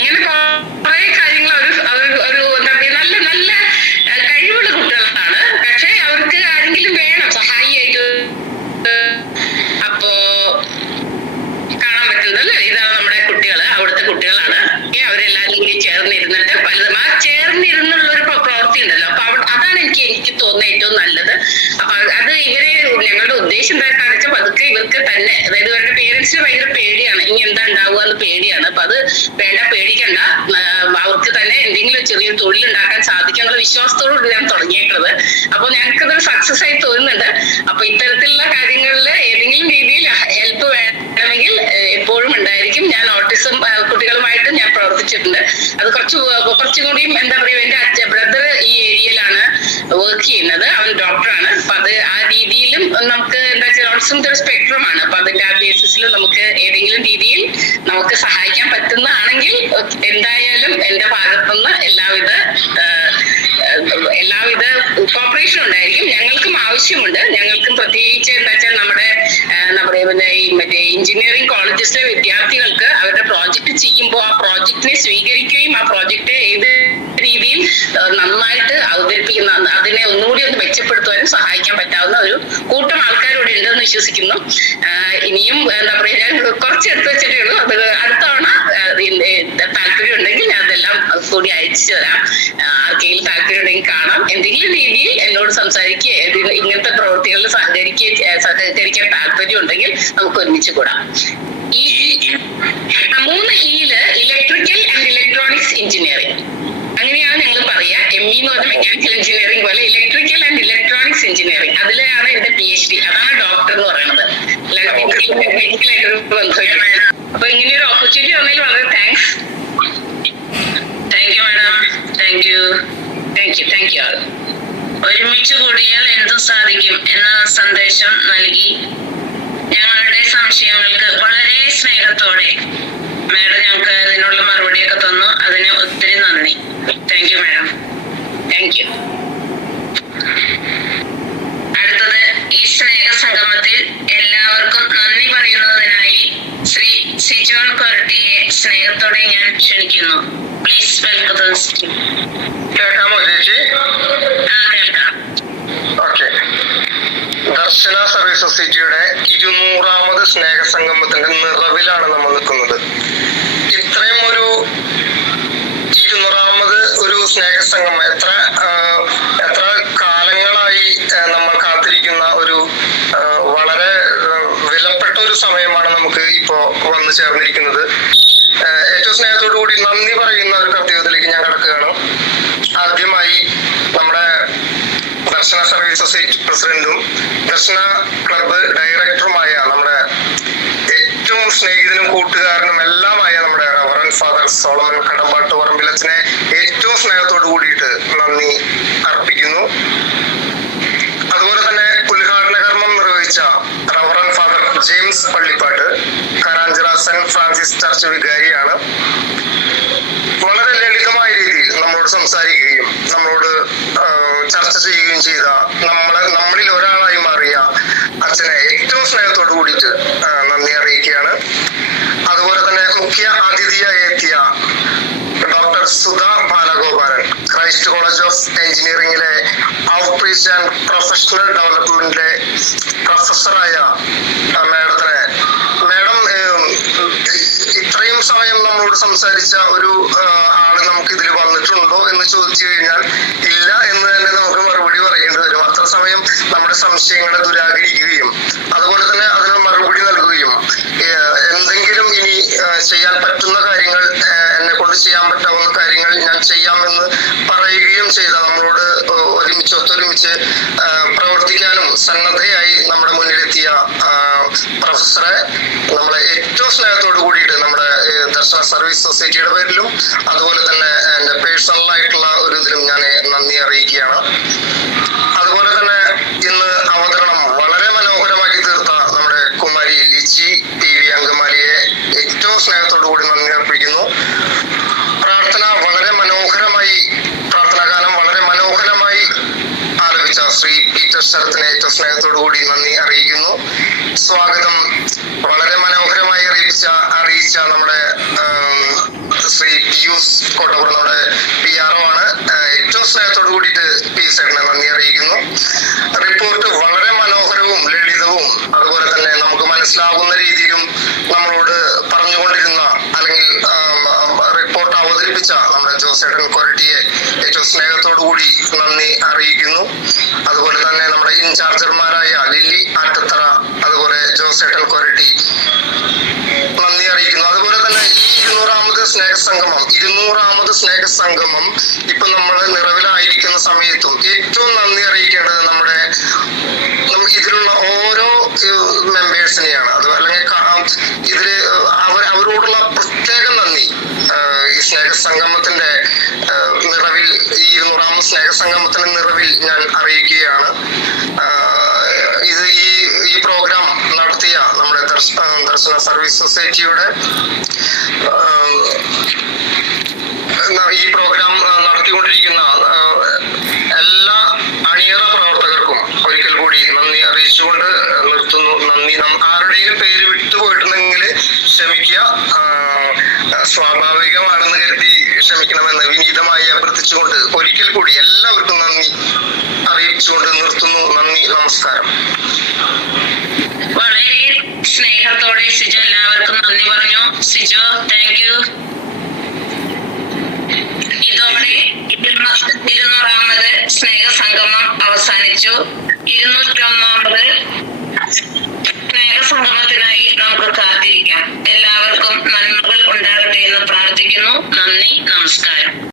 ഇങ്ങനെ കുറെ കാര്യങ്ങൾ ഒരു എന്താ പറയുക, നല്ല നല്ല കഴിവുള്ള കുട്ടികളാണ്. പക്ഷെ അവർക്ക് ആരെങ്കിലും വേണം സഹായിയായിട്ട്. അപ്പോ കാണാൻ പറ്റുന്നല്ലോ, ഇതാണ് നമ്മുടെ കുട്ടികള്, അവിടുത്തെ കുട്ടികളാണ്. അവരെല്ലാരും കൂടി ചേർന്നിരുന്നിട്ട് പലതും ആ ചേർന്നിരുന്നുള്ള ഒരു പ്രവൃത്തി ഉണ്ടല്ലോ. അപ്പൊ അതാണ് എനിക്ക് തോന്നുന്നത് ഏറ്റവും നല്ലത്. അപ്പൊ അത് ഞങ്ങളുടെ ഉദ്ദേശം എന്താണെന്ന് വെച്ചാൽ പതുക്കെ ഇവർക്ക് തന്നെ, അതായത് ഇവരുടെ പേരൻസിന് ഭയങ്കര പേടിയാണ്, ഇനി എന്താ ഉണ്ടാവുക എന്ന് പേടിയാണ്. അപ്പൊ അത് വേണ്ട, പേടിക്കണ്ട. അവർക്ക് തന്നെ എന്തെങ്കിലും ചെറിയൊരു തൊഴിൽ ഉണ്ടാക്കാൻ സാധിക്കും എന്നുള്ള വിശ്വാസത്തോടുകൂടി ഞാൻ തുടങ്ങിയിട്ടുള്ളത്. അപ്പൊ ഞങ്ങൾക്കതൊരു സക്സസ് ആയി തോന്നുന്നുണ്ട്. അപ്പൊ ഇത്തരത്തിലുള്ള കാര്യങ്ങളിൽ ഏതെങ്കിലും രീതിയിൽ ഹെൽപ്പ് വേണമെങ്കിൽ എപ്പോഴും ഉണ്ടായിരിക്കും. ഞാൻ ഓട്ടിസം കുട്ടികളുമായിട്ട് ഞാൻ പ്രവർത്തിച്ചിട്ടുണ്ട്. അത് കുറച്ചും കൂടിയും എന്താ പറയുക, എന്റെ ബ്രദർ ഈ ഏരിയയിലാണ് വർക്ക് ചെയ്യുന്നത്. അവൻ ഡോക്ടറാണ്. അപ്പൊ അത് ആ രീതിയിലും നമുക്ക് എന്താ വെച്ചാൽ ഓട്ടിസത്തിന്റെ ഒരു സ്പെക്ട്രം ആണ്. അപ്പൊ അതിന്റെ ആ ബേസിസിൽ നമുക്ക് ഏതെങ്കിലും രീതിയിൽ നമുക്ക് സഹായിക്കാൻ പറ്റുന്നതാണെങ്കിൽ എന്തായാലും എന്റെ ഭാഗത്തുനിന്ന് എല്ലാവിധ കോപ്പറേഷൻ ഉണ്ടായിരിക്കും. ഞങ്ങൾക്കും ആവശ്യമുണ്ട്. ഞങ്ങൾക്കും പ്രത്യേകിച്ച് എന്താ വെച്ചാൽ നമ്മുടെ എന്താ പറയുക, മറ്റേ എഞ്ചിനീയറിംഗ് കോളേജസിലെ വിദ്യാർത്ഥികൾക്ക് അവരുടെ പ്രോജക്റ്റ് ചെയ്യുമ്പോൾ ആ പ്രോജക്റ്റിനെ സ്വീകരിക്കുകയും ആ പ്രോജക്റ്റ് ഏത് രീതിയിൽ നന്നായിട്ട് അവതരിപ്പിക്കുന്ന അതിനെ ഒന്നുകൂടി ഒന്ന് മെച്ചപ്പെടുത്തുവാനും സഹായിക്കാൻ പറ്റാവുന്ന ഒരു കൂട്ടം ആൾക്കാരിവിടെ ഉണ്ടെന്ന് വിശ്വസിക്കുന്നു. ഇനിയും എന്താ പറയുക, ഞാൻ കുറച്ച് എടുത്തു വെച്ചിട്ടേ ഉള്ളൂ. അത് അടുത്ത തവണ താല്പര്യം ഉണ്ടെങ്കിൽ ഞാൻ അതെല്ലാം കൂടി അയച്ചു തരാം. ആർക്കെങ്കിലും താല്പര്യം ഉണ്ടെങ്കിൽ കാണാം. എന്തെങ്കിലും രീതിയിൽ എന്നോട് സംസാരിക്കുക, ഇങ്ങനത്തെ പ്രവൃത്തികളിൽ സഹകരിക്കാൻ താല്പര്യം ഉണ്ടെങ്കിൽ നമുക്ക് ഒരുമിച്ച് കൂടാം. ഈ 3 Eയില് ഇലക്ട്രിക്കൽ ആൻഡ് ഇലക്ട്രോണിക്സ് എഞ്ചിനീയറിംഗ് അങ്ങനെയാണ് ഞങ്ങൾ പറയാ. ME എന്ന് പറഞ്ഞ മെക്കാനിക്കൽ എഞ്ചിനീയറിംഗ് പോലെ ഇലക്ട്രിക്കൽ ആൻഡ് ഇലക്ട്രോണിക്സ് എഞ്ചിനീയറിംഗ്, അതിലാണ് എന്റെ PhD. അതാണ് ഡോക്ടർ എന്ന് പറയുന്നത്. അപ്പൊ ഇങ്ങനെ ഒരു ഓപ്പർച്യൂണിറ്റി വന്നതിൽ വളരെ thanks. Thank you madam. Thank you. ഒരുമിച്ച് കൂടിയാൽ എന്തും സാധിക്കും എന്ന സന്ദേശം നൽകി ഞങ്ങളുടെ സംശയങ്ങൾക്ക് വളരെ സ്നേഹത്തോടെ മാഡം ഞങ്ങൾക്ക് അതിനുള്ള മറുപടിയൊക്കെ തന്നു. അതിന് ഒത്തിരി നന്ദി. Thank you madam. Thank you. അടുത്തത് ഈ സ്നേഹ സംഗമത്തിൽ എല്ലാവർക്കും നന്ദി പറയുന്നതിനായി ശ്രീ സിജോൺ കൊരട്ടിയെ സ്നേഹത്തോടെ ഞാൻ ക്ഷണിക്കുന്നു. Please welcome. കേൾക്കാമോ ചേച്ചി? കേൾക്കാം. ഓക്കെ. ദർശന സർവീസ് സൊസൈറ്റിയുടെ 200ാമത് സ്നേഹസംഗമത്തിന്റെ നിറവിലാണ് നമ്മൾ നിൽക്കുന്നത്. ഇത്രയും ഒരു 200ാമത് ഒരു സ്നേഹ വന്നു ചേർന്നിരിക്കുന്നത്. ഏറ്റവും സ്നേഹത്തോടു കൂടി നന്ദി പറയുന്ന ഒരു കർത്തവ്യത്തിലേക്ക് ഞാൻ കടക്കുകയാണ്. ആദ്യമായി നമ്മുടെ ദർശന സർവീസ് സൊസൈറ്റി പ്രസിഡന്റും ദർശന ക്ലബ്ബ് ഡയറക്ടറുമായ നമ്മുടെ ഏറ്റവും സ്നേഹിതനും കൂട്ടുകാരനും എല്ലാമായ നമ്മുടെ റവറൻ ഫാദർ സോളമൻ കടമ്പാട്ട് പറമ്പിലച്ചനെ ഏറ്റവും സ്നേഹത്തോടു കൂടിയിട്ട് നന്ദി അർപ്പിക്കുന്നു. അതുപോലെ തന്നെ ഉദ്ഘാടന കർമ്മം നിർവഹിച്ച reverend father James Pallippattu Karanchira saint Francis church വികാരിയാണ്. വളരെ ലളിതമായ രീതിയിൽ നമ്മളോട് സംസാരിക്കുകയും നമ്മളോട് ചർച്ച ചെയ്യുകയും ചെയ്ത നമ്മളിൽ ഒരാളായി മാറിയ അച്ഛനെ ഏറ്റവും സ്നേഹത്തോടു കൂടിയിട്ട് നന്ദി അറിയിക്കുകയാണ്. അതുപോലെ തന്നെ മുഖ്യ അതിഥിയായി എത്തിയ doctor Sudha Balagopalan Christ college of എഞ്ചിനീയറിംഗിലെ ഔട്ട്റീച്ച് ആൻഡ് പ്രൊഫഷണൽ ഡെവലപ്മെന്റിലെ പ്രൊഫസറായ മാഡം ഇത്രയും സമയം നമ്മളോട് സംസാരിച്ച ഒരു ആള് നമുക്ക് ഇതിൽ വന്നിട്ടുണ്ടോ എന്ന് ചോദിച്ചു കഴിഞ്ഞാൽ ഇല്ല എന്ന് തന്നെ നമുക്ക് മറുപടി പറയേണ്ടി വരും. അത്ര സമയം നമ്മുടെ സംശയങ്ങളെ ദുരാകരിക്കുകയും അതുപോലെ തന്നെ അതിന് മറുപടി നൽകുകയും എന്തെങ്കിലും ഇനി ചെയ്യാൻ പറ്റുന്ന കാര്യങ്ങൾ എന്നെ കൊണ്ട് ചെയ്യാൻ പറ്റാവുന്ന കാര്യങ്ങൾ ഞാൻ ചെയ്യാമെന്ന് പറയുകയും ചെയ്ത നമ്മളോട് ഒത്തൊരുമിച്ച് പ്രവർത്തിക്കാനും സന്നദ്ധയായി നമ്മുടെ മുന്നിലെത്തിയ പ്രൊഫസറെ നമ്മളെ ഏറ്റവും സ്നേഹത്തോടു കൂടിയിട്ട് നമ്മുടെ ദർശന സർവീസ് സൊസൈറ്റിയുടെ പേരിലും അതുപോലെ തന്നെ എന്റെ പേഴ്സണൽ ആയിട്ടുള്ള ഒരു ഇതിലും ഞാൻ നന്ദി അറിയിക്കുകയാണ്. അതുപോലെ തന്നെ ഇന്ന് അവതരണം വളരെ മനോഹരമാക്കി തീർത്ത നമ്മുടെ കുമാരി ലിച്ചി TV അങ്കമാലിയെ ഏറ്റവും സ്നേഹത്തോടു കൂടി നന്ദി അർപ്പിക്കുന്നു. പ്രാർത്ഥനാകാലം വളരെ മനോഹരമായി ആലപിച്ച ശ്രീ പീറ്റർ ശരത്തിനെ ഏറ്റവും സ്നേഹത്തോടു കൂടി നന്ദി അറിയിക്കുന്നു. സ്വാഗതം വളരെ മനോഹരമായി അറിയിച്ച നമ്മുടെ ശ്രീ പിയൂസ് കോട്ടപ്പുറം നമ്മുടെ PRO ആണ്. ഏറ്റവും സ്നേഹത്തോടു കൂടിയിട്ട് PSനെ നന്ദി അറിയിക്കുന്നു. റിപ്പോർട്ട് വളരെ മനോഹരവും ലളിതവും അതുപോലെ തന്നെ നമുക്ക് മനസ്സിലാകുന്ന രീതിയിലും നമ്മളോട് പറഞ്ഞുകൊണ്ടിരുന്ന അല്ലെങ്കിൽ റിപ്പോർട്ട് അവതരിപ്പിച്ച നമ്മുടെ ജോസേട്ടൻ കൊരട്ടിയെ ഏറ്റവും സ്നേഹത്തോടു കൂടി നന്ദി അറിയിക്കുന്നു. അതുപോലെ തന്നെ നമ്മുടെ ഇൻചാർജർമാരായ ലില്ലി ആറ്റത്തറ അതുപോലെ ജോസേട്ടൻ കൊരട്ടി നന്ദി അറിയിക്കുന്നു. അതുപോലെ തന്നെ ഈ 200ാമത് സ്നേഹസംഗമം ഇപ്പൊ നമ്മൾ നിറവിലായിരിക്കുന്ന സമയത്തും ഏറ്റവും നന്ദി അറിയിക്കേണ്ടത് നമ്മുടെ ഇതിലുള്ള ഓരോ മെമ്പേഴ്സിനെയാണ്. അത് അല്ലെങ്കിൽ ഇതില് അവരോടുള്ള പ്രത്യേക നന്ദി ഈ സ്നേഹസംഗമത്തിന്റെ നിറവിൽ ഈ 200ാമത് സ്നേഹസംഗമത്തിന്റെ നിറവിൽ ഞാൻ അറിയിക്കുകയാണ്. ഇത് ഈ പ്രോഗ്രാം നടത്തിയ നമ്മുടെ ദർശന സർവീസ് സൊസൈറ്റിയുടെ ഈ പ്രോഗ്രാം നടത്തിക്കൊണ്ടിരിക്കുന്ന എല്ലാ അണിയറ പ്രവർത്തകർക്കും ഒരിക്കൽ കൂടി നന്ദി അറിയിച്ചുകൊണ്ട് നിർത്തുന്നു. നന്ദി. ആരുടെയും പേര് വിട്ടുപോയിട്ടുണ്ടെങ്കിൽ ക്ഷമിക്കുക, സ്വാഭാവികമാണെന്ന് കരുതി ക്ഷമിക്കണമെന്ന് വിനീതമായി അഭ്യർത്ഥിച്ചുകൊണ്ട് ഒരിക്കൽ കൂടി എല്ലാവർക്കും നന്ദി അറിയിച്ചുകൊണ്ട് നിർത്തുന്നു. നന്ദി, നമസ്കാരം. വളരെ സ്നേഹത്തോടെ സിജോ എല്ലാവർക്കും നന്ദി പറഞ്ഞു. Sijo, thank you. ഇതോടെ 200ാമത് സ്നേഹസംഗമം അവസാനിച്ചു. 201ാമത് സ്നേഹസംഗമത്തിനായി നമുക്ക് കാത്തിരിക്കാം. എല്ലാവർക്കും നന്മകൾ ഉണ്ടാകട്ടെ എന്ന് പ്രാർത്ഥിക്കുന്നു. നന്ദി, നമസ്കാരം.